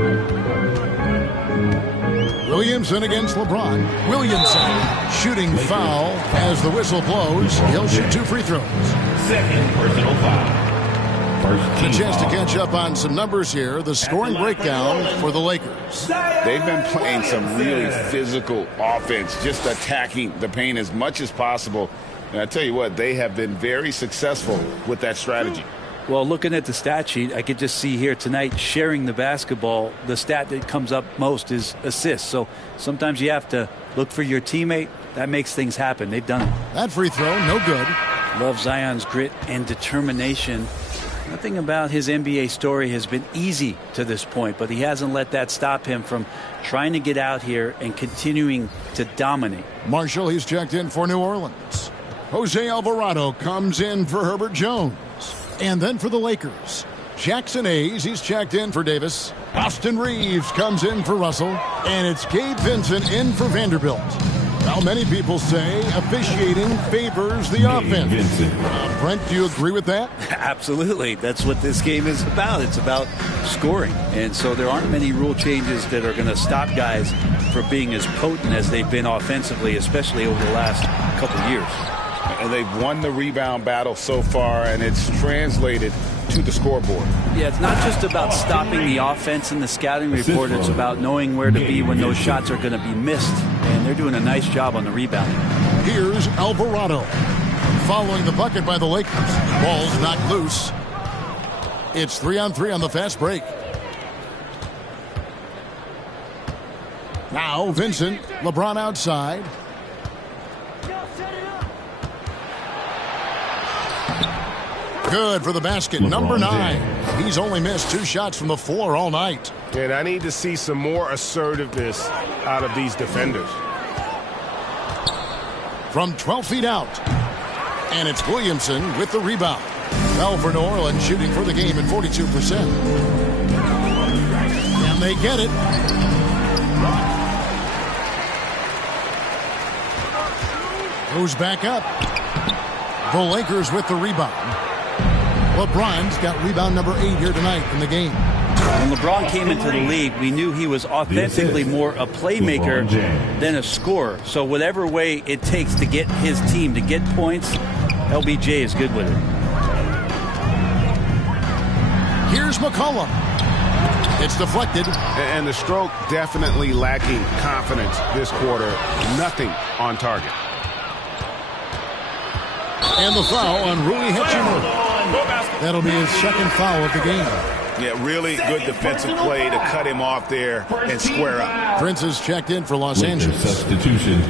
Williamson against LeBron. Williamson shooting foul as the whistle blows. He'll shoot 2 free throws. Second personal foul. A chance to catch up on some numbers here. The scoring breakdown for the Lakers. They've been playing some really physical offense, just attacking the paint as much as possible. And I tell you what, they have been very successful with that strategy. Well, looking at the stat sheet, I could just see here tonight sharing the basketball. The stat that comes up most is assists. So sometimes you have to look for your teammate. That makes things happen. They've done it. That free throw, no good. Love Zion's grit and determination. Nothing about his NBA story has been easy to this point, but he hasn't let that stop him from trying to get out here and continuing to dominate. Marshall, he's checked in for New Orleans. Jose Alvarado comes in for Herbert Jones. And then for the Lakers, Jackson Hayes, he's checked in for Davis. Austin Reeves comes in for Russell. And it's Gabe Vincent in for Vanderbilt. Now, many people say officiating favors the offense. Brent, do you agree with that? Absolutely. That's what this game is about. It's about scoring. And so there aren't many rule changes that are going to stop guys from being as potent as they've been offensively, especially over the last couple years. And they've won the rebound battle so far, and it's translated to the scoreboard. Yeah, it's not just about stopping the offense in the scouting report. It's about knowing where to be when those shots are going to be missed. And they're doing a nice job on the rebounding. Here's Alvarado. Following the bucket by the Lakers. Ball's knocked loose. It's 3-on-3 on the fast break. Now Vincent. LeBron outside. Good for the basket. Number 9. He's only missed 2 shots from the floor all night. And I need to see some more assertiveness out of these defenders. From 12 feet out. And it's Williamson with the rebound. Well, for New Orleans, shooting for the game at 42%. And they get it. Goes back up. The Lakers with the rebound. LeBron's got rebound number 8 here tonight in the game. When LeBron came into the league, we knew he was authentically more a playmaker than a scorer. So whatever way it takes to get his team to get points, LBJ is good with it. Here's McCollum. It's deflected. And the stroke definitely lacking confidence this quarter. Nothing on target. And the foul on Rui Hachimura. That'll be his second foul of the game. Yeah, really good defensive play to cut him off there and square up. Prince is checked in for Los Angeles. Substitution,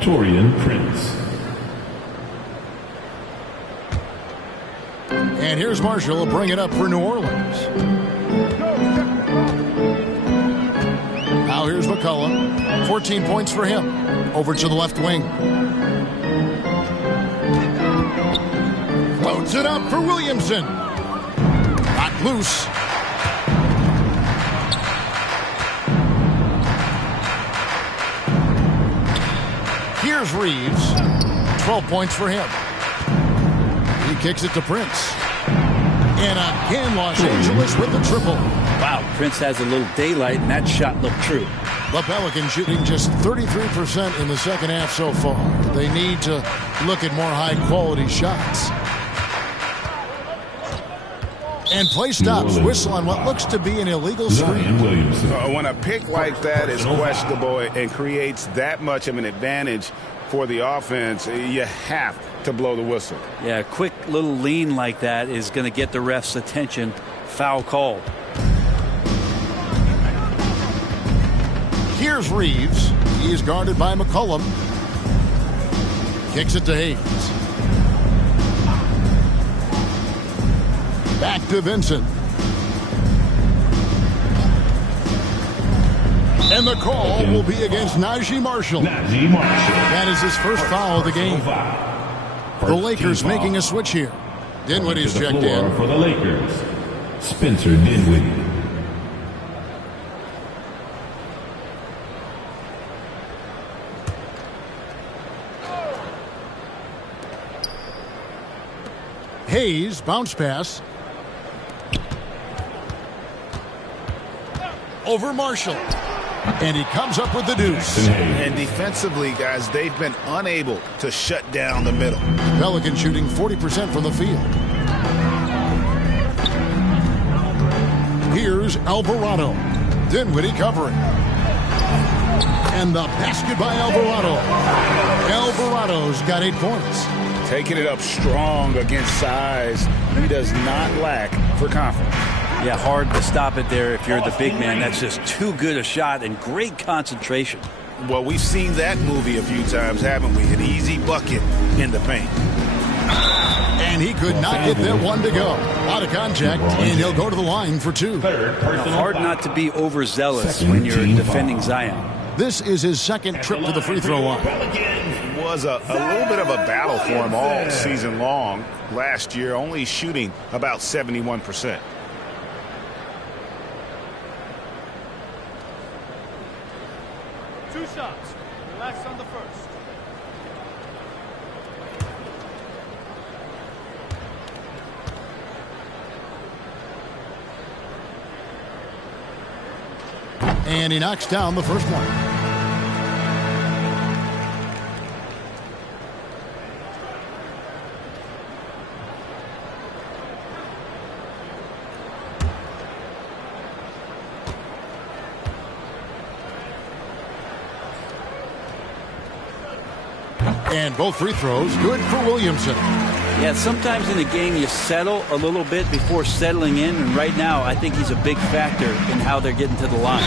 Torian Prince. And here's Marshall to bring it up for New Orleans. Now here's McCollum. 14 points for him. Over to the left wing. Floats it up for Williamson. Knocked loose. Here's Reeves. 12 points for him. kicks it to Prince. And again, Los Angeles with the triple. Wow, Prince has a little daylight, and that shot looked true. The Pelicans shooting just 33% in the second half so far. They need to look at more high-quality shots. And play stops. Whistle on what looks to be an illegal screen. When a pick like that is questionable and creates that much of an advantage for the offense, you have to blow the whistle. Yeah, a quick little lean like that is going to get the ref's attention. Foul called. Here's Reeves. He is guarded by McCollum. Kicks it to Hayes. Back to Vincent. And the call will be against Najee Marshall. That is his first foul of the game. The Lakers making a switch here. Dinwiddie's checked in. For the Lakers, Spencer Dinwiddie. Hayes, bounce pass. Over Marshall. And he comes up with the deuce. And defensively, guys, they've been unable to shut down the middle. Pelicans shooting 40% from the field. Here's Alvarado. Dinwiddie covering. And the basket by Alvarado. Alvarado's got 8 points. Taking it up strong against size. He does not lack for confidence. Yeah, hard to stop it there if you're the big man. That's just too good a shot and great concentration. Well, we've seen that movie a few times, haven't we? An easy bucket in the paint. And he could not get that one to go. Out of contact, and he'll go to the line for 2. Hard not to be overzealous when you're defending Zion. This is his second trip to the free throw line. It was a little bit of a battle for him all season long. Last year, only shooting about 71%. Two shots. Relax on the first. And he knocks down the first one. And both free throws good for Williamson. Yeah, sometimes in the game you settle a little bit before settling in, and right now I think he's a big factor in how they're getting to the line.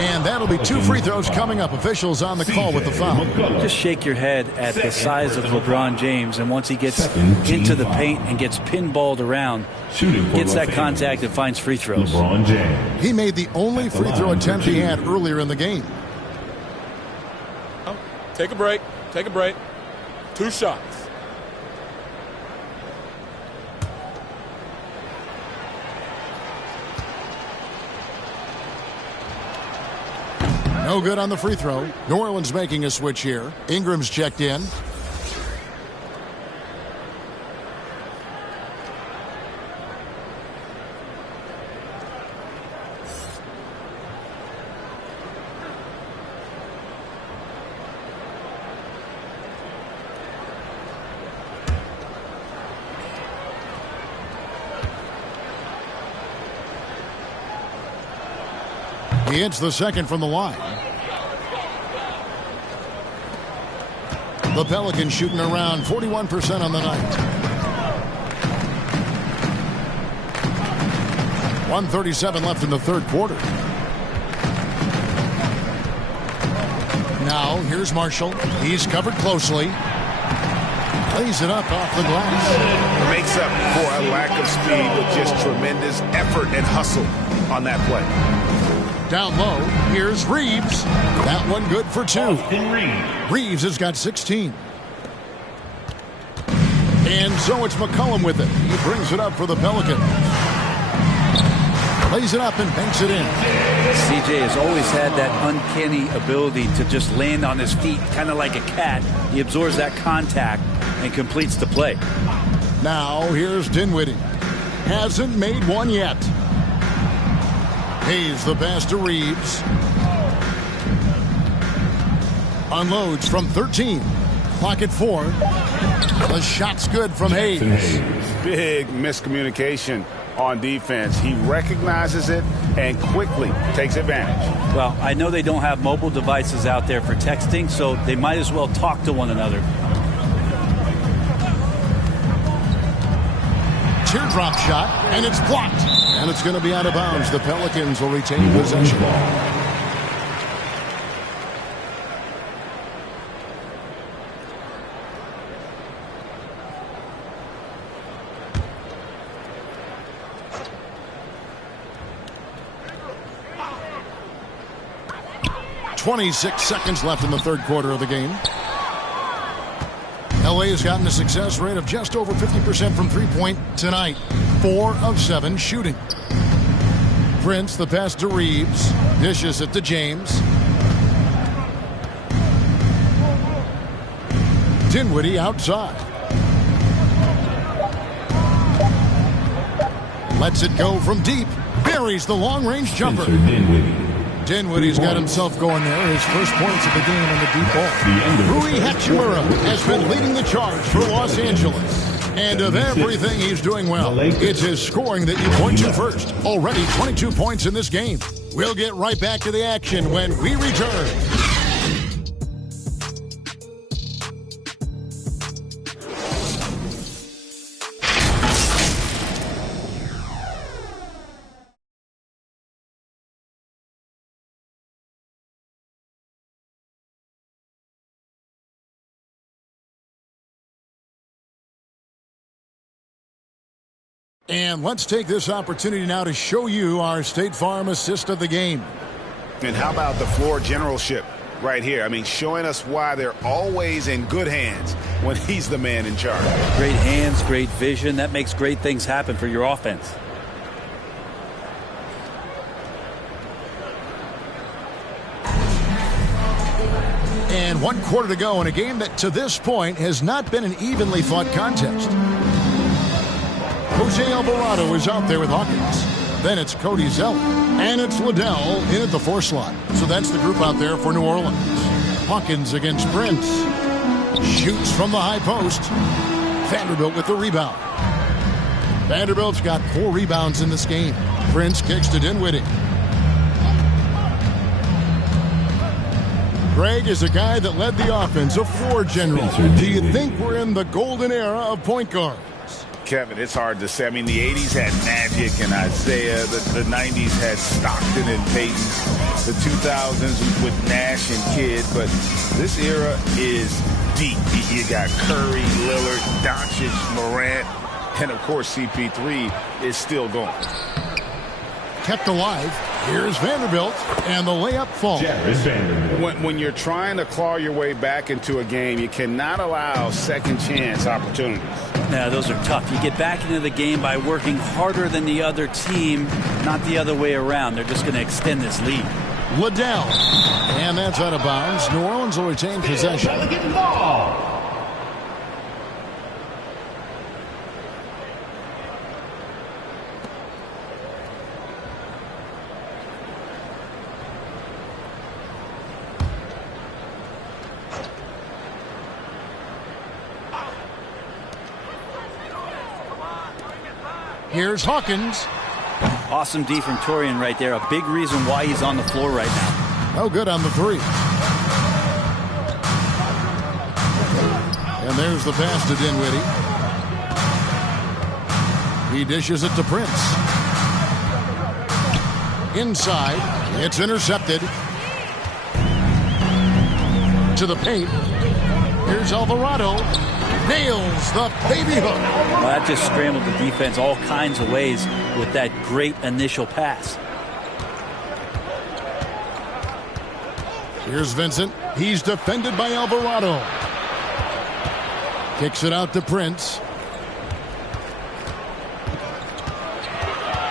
And that'll be 2 free throws coming up. Officials on the call with the foul. Just shake your head at the size of LeBron James, and once he gets into the paint and gets pinballed around, gets that contact and finds free throws. LeBron James. He made the only free throw attempt he had earlier in the game. Take a break. Take a break. 2 shots. No good on the free throw. New Orleans making a switch here. Ingram's checked in. He hits the second from the line. The Pelicans shooting around 41% on the night. 1:37 left in the third quarter. Now, here's Marshall. He's covered closely. Plays it up off the glass. Makes up for a lack of speed with just tremendous effort and hustle on that play. Down low, here's Reeves. That one good for 2. Reeves has got 16. And so it's McCollum with it. He brings it up for the Pelicans. Lays it up and banks it in. CJ has always had that uncanny ability to just land on his feet, kind of like a cat. He absorbs that contact and completes the play. Now here's Dinwiddie. Hasn't made one yet. Hayes the pass to Reeves. Unloads from 13. Clock at 4. The shot's good from Hayes. Big miscommunication on defense. He recognizes it and quickly takes advantage. Well, I know they don't have mobile devices out there for texting, so they might as well talk to one another. Teardrop shot, and it's blocked. And it's going to be out of bounds. The Pelicans will retain possession. .26 seconds left in the third quarter of the game. LA has gotten a success rate of just over 50% from three-point tonight. 4 of 7 shooting. Prince, the pass to Reeves. Dishes it to James. Dinwiddie outside. Lets it go from deep. Buries the long-range jumper. Dinwiddie's got himself going there. His first points of the game on the deep ball. Rui Hachimura has been leading the charge for Los Angeles. And of everything he's doing well, it's his scoring that you point to first. Already 22 points in this game. We'll get right back to the action when we return. And let's take this opportunity now to show you our State Farm assist of the game. And how about the floor generalship right here? I mean, showing us why they're always in good hands when he's the man in charge. Great hands, great vision. That makes great things happen for your offense. And 1 quarter to go in a game that to this point has not been an evenly fought contest. Jose Alvarado is out there with Hawkins. Then it's Cody Zeller. And it's Liddell in at the 4 slot. So that's the group out there for New Orleans. Hawkins against Prince. Shoots from the high post. Vanderbilt with the rebound. Vanderbilt's got 4 rebounds in this game. Prince kicks to Dinwiddie. Greg is a guy that led the offense, a floor general. Do you think we're in the golden era of point guard? Kevin, it's hard to say. I mean, the 80s had Magic and Isaiah. The 90s had Stockton and Payton. The 2000s with Nash and Kidd. But this era is deep. You got Curry, Lillard, Doncic, Morant, and, of course, CP3 is still going. Kept alive. Here's Vanderbilt, and the layup falls. When you're trying to claw your way back into a game, you cannot allow second chance opportunities. Now, those are tough. You get back into the game by working harder than the other team, not the other way around. They're just going to extend this lead. Liddell, and that's out of bounds. New Orleans will retain possession. Here's Hawkins. Awesome D from Torian right there. A big reason why he's on the floor right now. No good on the 3. And there's the pass to Dinwiddie. He dishes it to Prince. Inside. It's intercepted. To the paint. Here's Alvarado. Nails the baby hook. Well, that just scrambled the defense all kinds of ways with that great initial pass. Here's Vincent. He's defended by Alvarado. Kicks it out to Prince.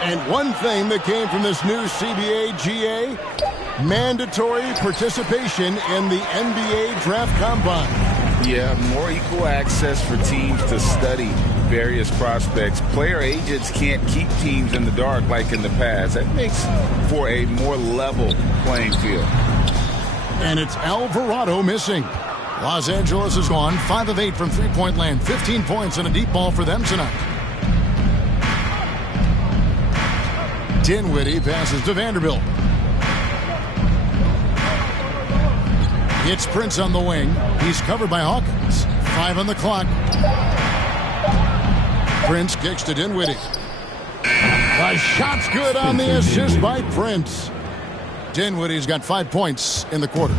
And one thing that came from this new CBA GA, mandatory participation in the NBA Draft Combine. Yeah, more equal access for teams to study various prospects. Player agents can't keep teams in the dark like in the past. That makes for a more level playing field. And it's Alvarado missing. Los Angeles has gone 5 of 8 from three-point land. 15 points and a deep ball for them tonight. Dinwiddie passes to Vanderbilt. It's Prince on the wing. He's covered by Hawkins. 5 on the clock. Prince kicks to Dinwiddie. The shot's good on the assist by Prince. Dinwiddie's got 5 points in the quarter.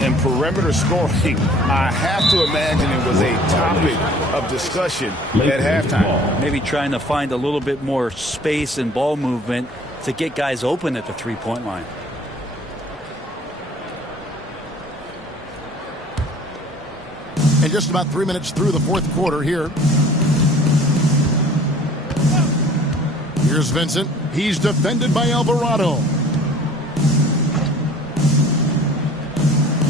And perimeter scoring, I have to imagine it was a topic of discussion at halftime. Maybe trying to find a little bit more space and ball movement to get guys open at the three-point line. And just about 3 minutes through the fourth quarter here. Here's Vincent. He's defended by Alvarado.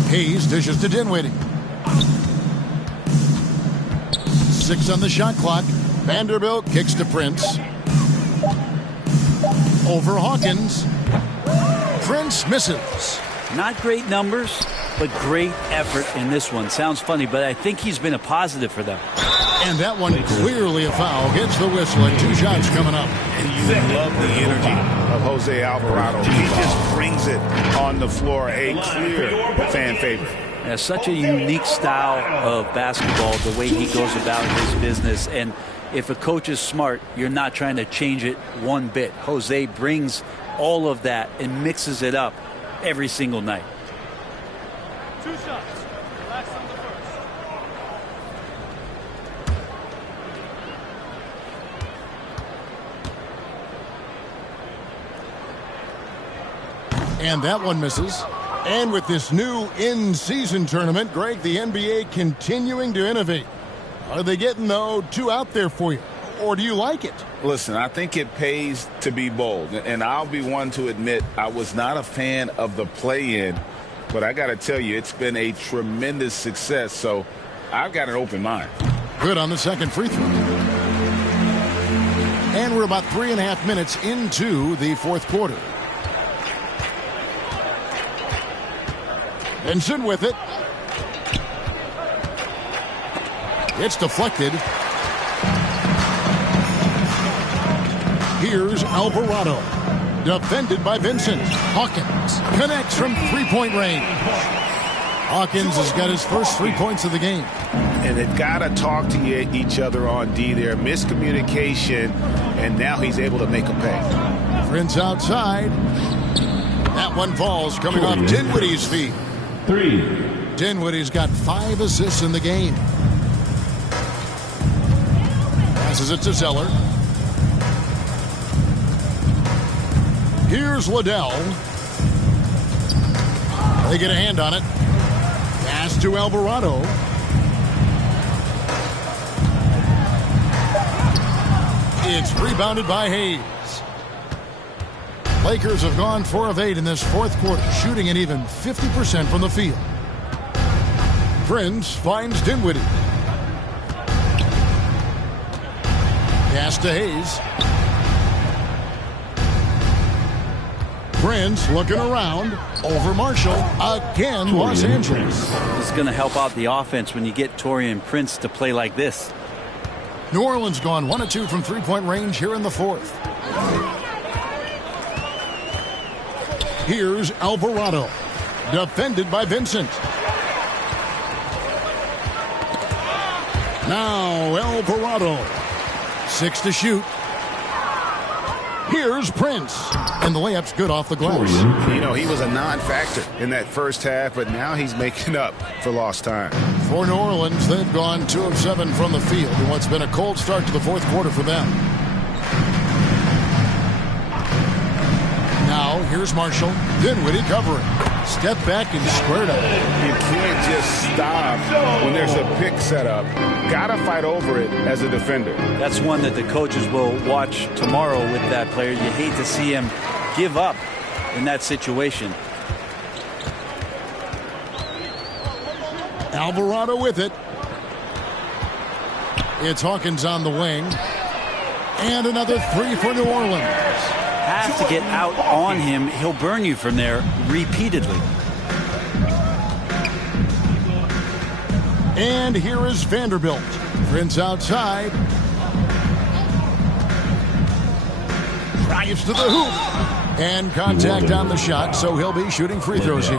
Hayes dishes to Dinwiddie. 6 on the shot clock. Vanderbilt kicks to Prince. Over Hawkins. Prince misses. Not great numbers, but great effort in this one. Sounds funny, but I think he's been a positive for them. And that one clearly a foul. Gets the whistle and 2 shots coming up. And you love the energy of Jose Alvarado. He just brings it on the floor. A clear fan favorite. Has such a unique style of basketball, the way he goes about his business. And if a coach is smart, you're not trying to change it one bit. Jose brings all of that and mixes it up every single night. 2 shots. Relax on the first. And that one misses. And with this new in-season tournament, Greg, the NBA continuing to innovate. Are they getting, though, 2 out there for you? Or do you like it? Listen, I think it pays to be bold. And I'll be one to admit I was not a fan of the play-in. But I got to tell you, it's been a tremendous success. So I've got an open mind. Good on the second free throw. And we're about 3.5 minutes into the fourth quarter. Vincent with it. It's deflected. Here's Alvarado. Defended by Vincent. Hawkins connects from three-point range. Hawkins has got his first 3 points of the game. And they've got to talk to each other on D there. Miscommunication, and now he's able to make a pay. Prince outside. That one falls coming off Dinwiddie's feet. 3. Dinwiddie's got 5 assists in the game. Passes it to Zeller. Here's Liddell. They get a hand on it. Pass to Alvarado. It's rebounded by Hayes. Lakers have gone 4 of 8 in this fourth quarter, shooting an even 50% from the field. Prince finds Dinwiddie. Pass to Hayes. Prince looking around. Over Marshall. Again, Los Angeles. This is going to help out the offense when you get Taurean Prince to play like this. New Orleans gone 1 of 2 from three-point range here in the fourth. Here's Alvarado. Defended by Vincent. Now Alvarado. 6 to shoot. Here's Prince. And the layup's good off the glass. You know, he was a non-factor in that first half, but now he's making up for lost time. For New Orleans, they've gone 2 of 7 from the field in what's been a cold start to the fourth quarter for them. Now, here's Marshall. Dinwiddie covering. Step back and squared up. You can't just stop when there's a pick set up. Got to fight over it as a defender. That's one that the coaches will watch tomorrow with that player. You hate to see him give up in that situation. Alvarado with it. It's Hawkins on the wing. And another three for New Orleans. Have to get out on him. He'll burn you from there repeatedly. And here is Vanderbilt. Prince outside. Drives to the hoop. And contact on the shot, so he'll be shooting free throws here.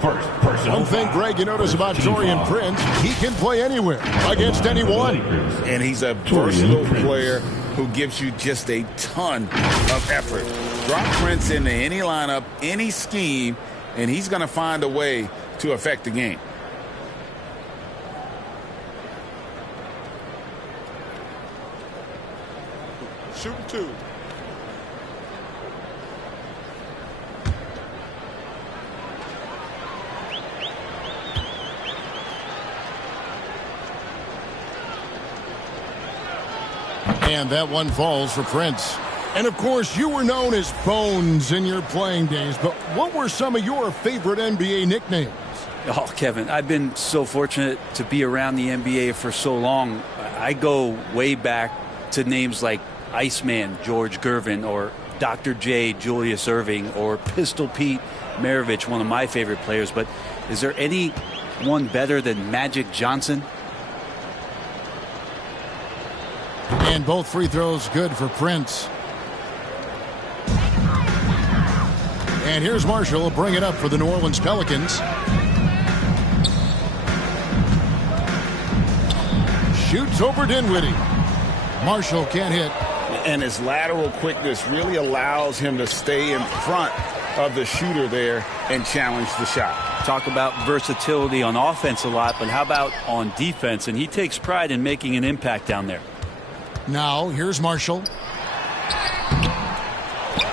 One thing, Greg, you notice about Taurean Prince, he can play anywhere, against anyone. And he's a versatile player who gives you just a ton of effort. Drop Prince into any lineup, any scheme, and he's going to find a way to affect the game. Shooting two. And that one falls for Prince. And, of course, you were known as Bones in your playing days, but what were some of your favorite NBA nicknames? Oh, Kevin, I've been so fortunate to be around the NBA for so long. I go way back to names like Iceman George Gervin, or Dr. J Julius Erving, or Pistol Pete Maravich, one of my favorite players. But is there any one better than Magic Johnson? And both free throws good for Prince. And here's Marshall. He'll bring it up for the New Orleans Pelicans. Shoots over Dinwiddie. Marshall can't hit. And his lateral quickness really allows him to stay in front of the shooter there and challenge the shot. Talk about versatility on offense a lot, but how about on defense? And he takes pride in making an impact down there. Now, here's Marshall.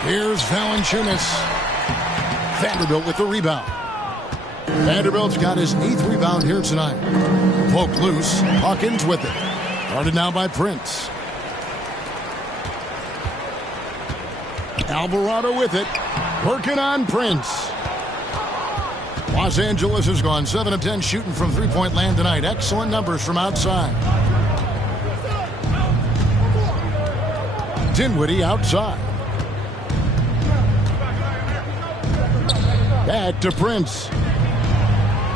Here's Valanciunas. Vanderbilt with the rebound. Vanderbilt's got his 8th rebound here tonight. Poke loose. Hawkins with it. Guarded now by Prince. Alvarado with it. Working on Prince. Los Angeles has gone 7 of 10 shooting from three-point land tonight. Excellent numbers from outside. Dinwiddie outside. Back to Prince.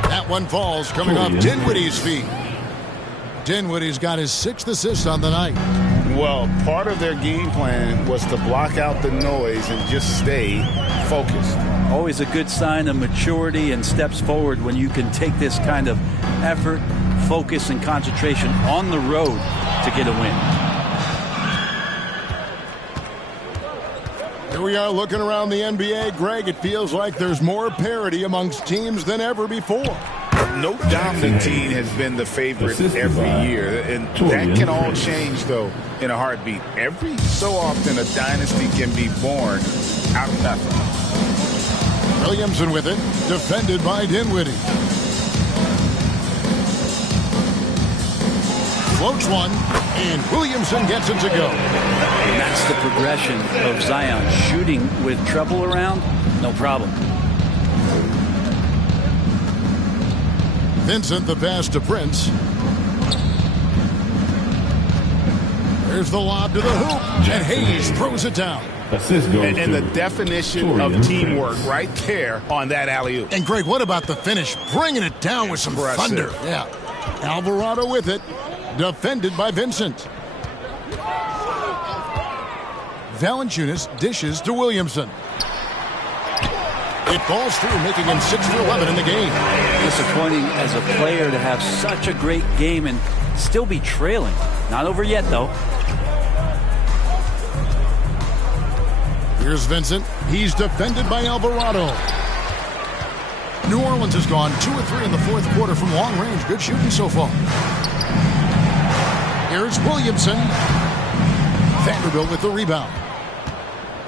That one falls, coming off Dinwiddie's feet. Dinwiddie's got his 6th assist on the night. Well, part of their game plan was to block out the noise and just stay focused. Always a good sign of maturity and steps forward when you can take this kind of effort, focus, and concentration on the road to get a win. Here we are looking around the NBA, Greg. It feels like there's more parity amongst teams than ever before. No dominant team has been the favorite every year, and that can all change, though, in a heartbeat. Every so often, a dynasty can be born out of nothing. Williamson with it, defended by Dinwiddie. Floats one, and Williamson gets it to go. And that's the progression of Zion. Shooting with trouble around, no problem. Vincent the pass to Prince. There's the lob to the hoop, and Hayes throws it down. And the definition of teamwork right there on that alley-oop. And Greg, what about the finish? Bringing it down with some thunder. Yeah. Alvarado with it. Defended by Vincent. Valanciunas dishes to Williamson. It falls through, making him 6 for 11 in the game. Disappointing as a player to have such a great game and still be trailing. Not over yet, though. Here's Vincent. He's defended by Alvarado. New Orleans has gone 2 of 3 in the fourth quarter from long range. Good shooting so far. Here's Williamson. Vanderbilt with the rebound.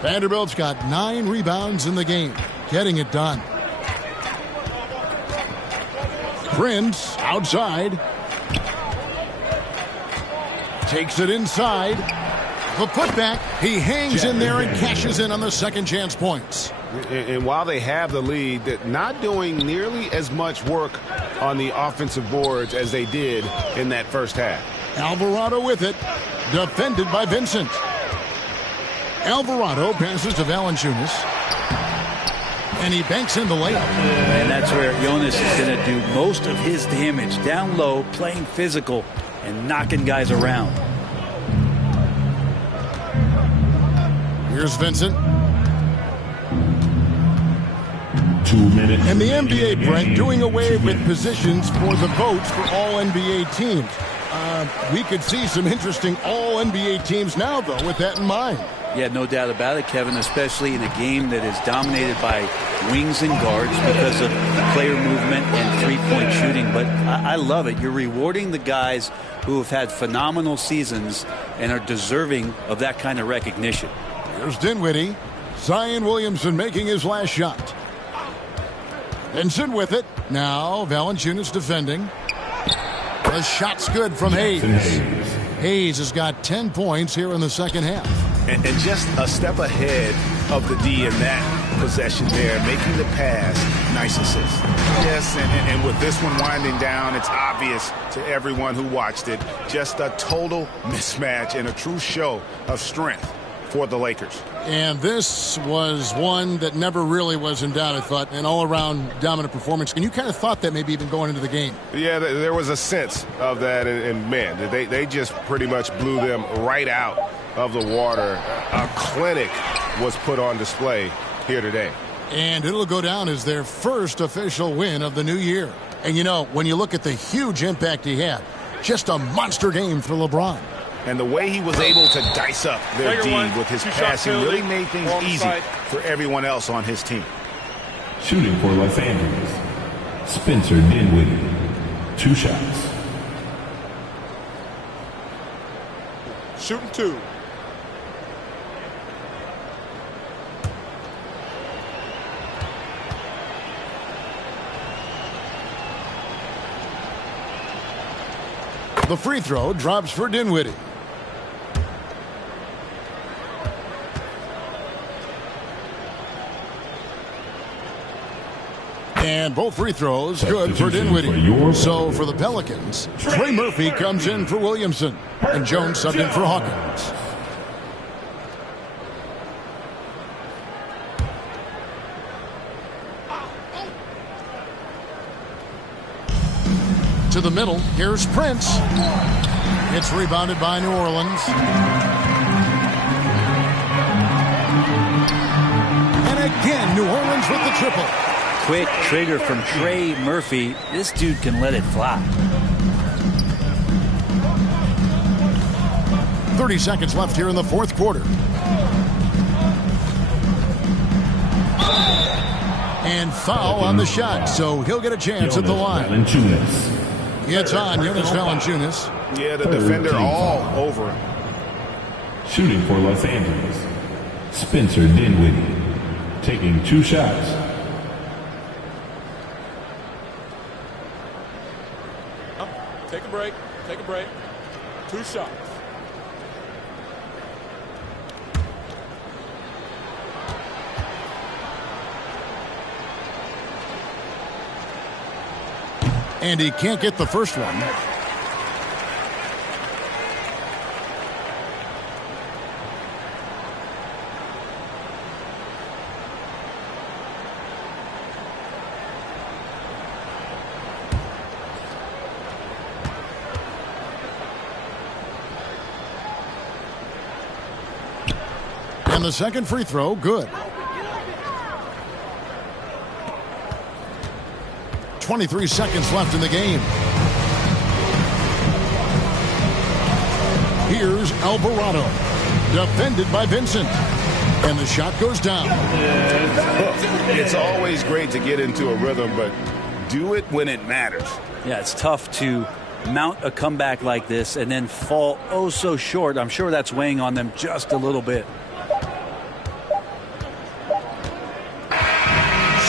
Vanderbilt's got 9 rebounds in the game. Getting it done. Prince outside. Takes it inside. The putback. He hangs in there and cashes in on the second chance points. And while they have the lead, they're not doing nearly as much work on the offensive boards as they did in that first half. Alvarado with it. Defended by Vincent. Alvarado passes to Valanciunas. And he banks in the layup. And that's where Jonas is going to do most of his damage. Down low, playing physical, and knocking guys around. Here's Vincent. 2 minutes. And the NBA, Brent, doing away with positions for the votes for all NBA teams. We could see some interesting all NBA teams now, though, with that in mind. Yeah, no doubt about it, Kevin, especially in a game that is dominated by wings and guards because of player movement and three-point shooting. But I love it. You're rewarding the guys who have had phenomenal seasons and are deserving of that kind of recognition. Here's Dinwiddie. Zion Williamson making his last shot. Vincent with it. Now Valanciunas defending. The shot's good from Hayes. Hayes has got 10 points here in the second half. And just a step ahead of the D in that possession there, making the pass. Nice assist. Yes, and with this one winding down, it's obvious to everyone who watched it. Just a total mismatch and a true show of strength for the Lakers. And this was one that never really was in doubt, I thought, an all-around dominant performance. And you kind of thought that maybe even going into the game. Yeah, there was a sense of that, and man, they just pretty much blew them right out of the water. A clinic was put on display here today. And it'll go down as their first official win of the new year. And, you know, when you look at the huge impact he had, just a monster game for LeBron. And the way he was able to dice up their D with his passing really made things easy for everyone else on his team. Shooting for Los Angeles, Spencer Dinwiddie. 2 shots. Shooting 2. The free throw drops for Dinwiddie. And both free throws good for Dinwiddie. So for the Pelicans, Trey Murphy comes in for Williamson. And Jones subbed in for Hawkins. To the middle, here's Prince. It's rebounded by New Orleans. And again, New Orleans with the triple. Quick trigger from Trey Murphy. This dude can let it fly. 30 seconds left here in the fourth quarter. And foul on the shot, so he'll get a chance at the line. It's on Jonas Valanciunas. Yeah, the defender all over him. Shooting for Los Angeles, Spencer Dinwiddie. Taking 2 shots. Take a break. Take a break. 2 shots. And he can't get the first one. And the second free throw, good. 23 seconds left in the game. Here's Alvarado. Defended by Vincent. And the shot goes down. It's always great to get into a rhythm, but do it when it matters. Yeah, it's tough to mount a comeback like this and then fall oh so short. I'm sure that's weighing on them just a little bit.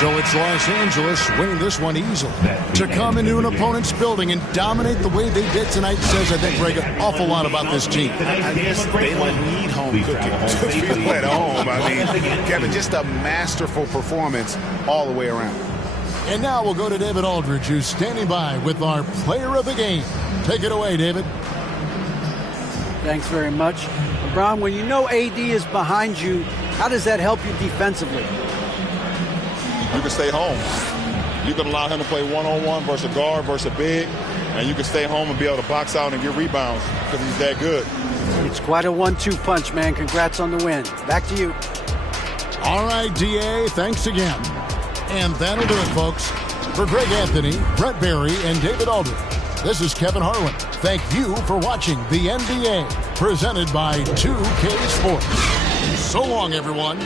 So it's Los Angeles winning this one easily. To come into an opponent's building and dominate the way they did tonight says, I think, Greg, an awful lot about this team. I guess they don't need home cooking to feel at home. I mean, Kevin, just a masterful performance all the way around. And now we'll go to David Aldridge, who's standing by with our player of the game. Take it away, David. Thanks very much. LeBron, when you know AD is behind you, how does that help you defensively? You can stay home. You can allow him to play one-on-one versus a guard versus a big, and you can stay home and be able to box out and get rebounds because he's that good. It's quite a 1-2 punch, man. Congrats on the win. Back to you. All right, DA, thanks again. And that'll do it, folks. For Greg Anthony, Brett Barry, and David Aldridge, this is Kevin Harlan. Thank you for watching the NBA, presented by 2K Sports. So long, everyone.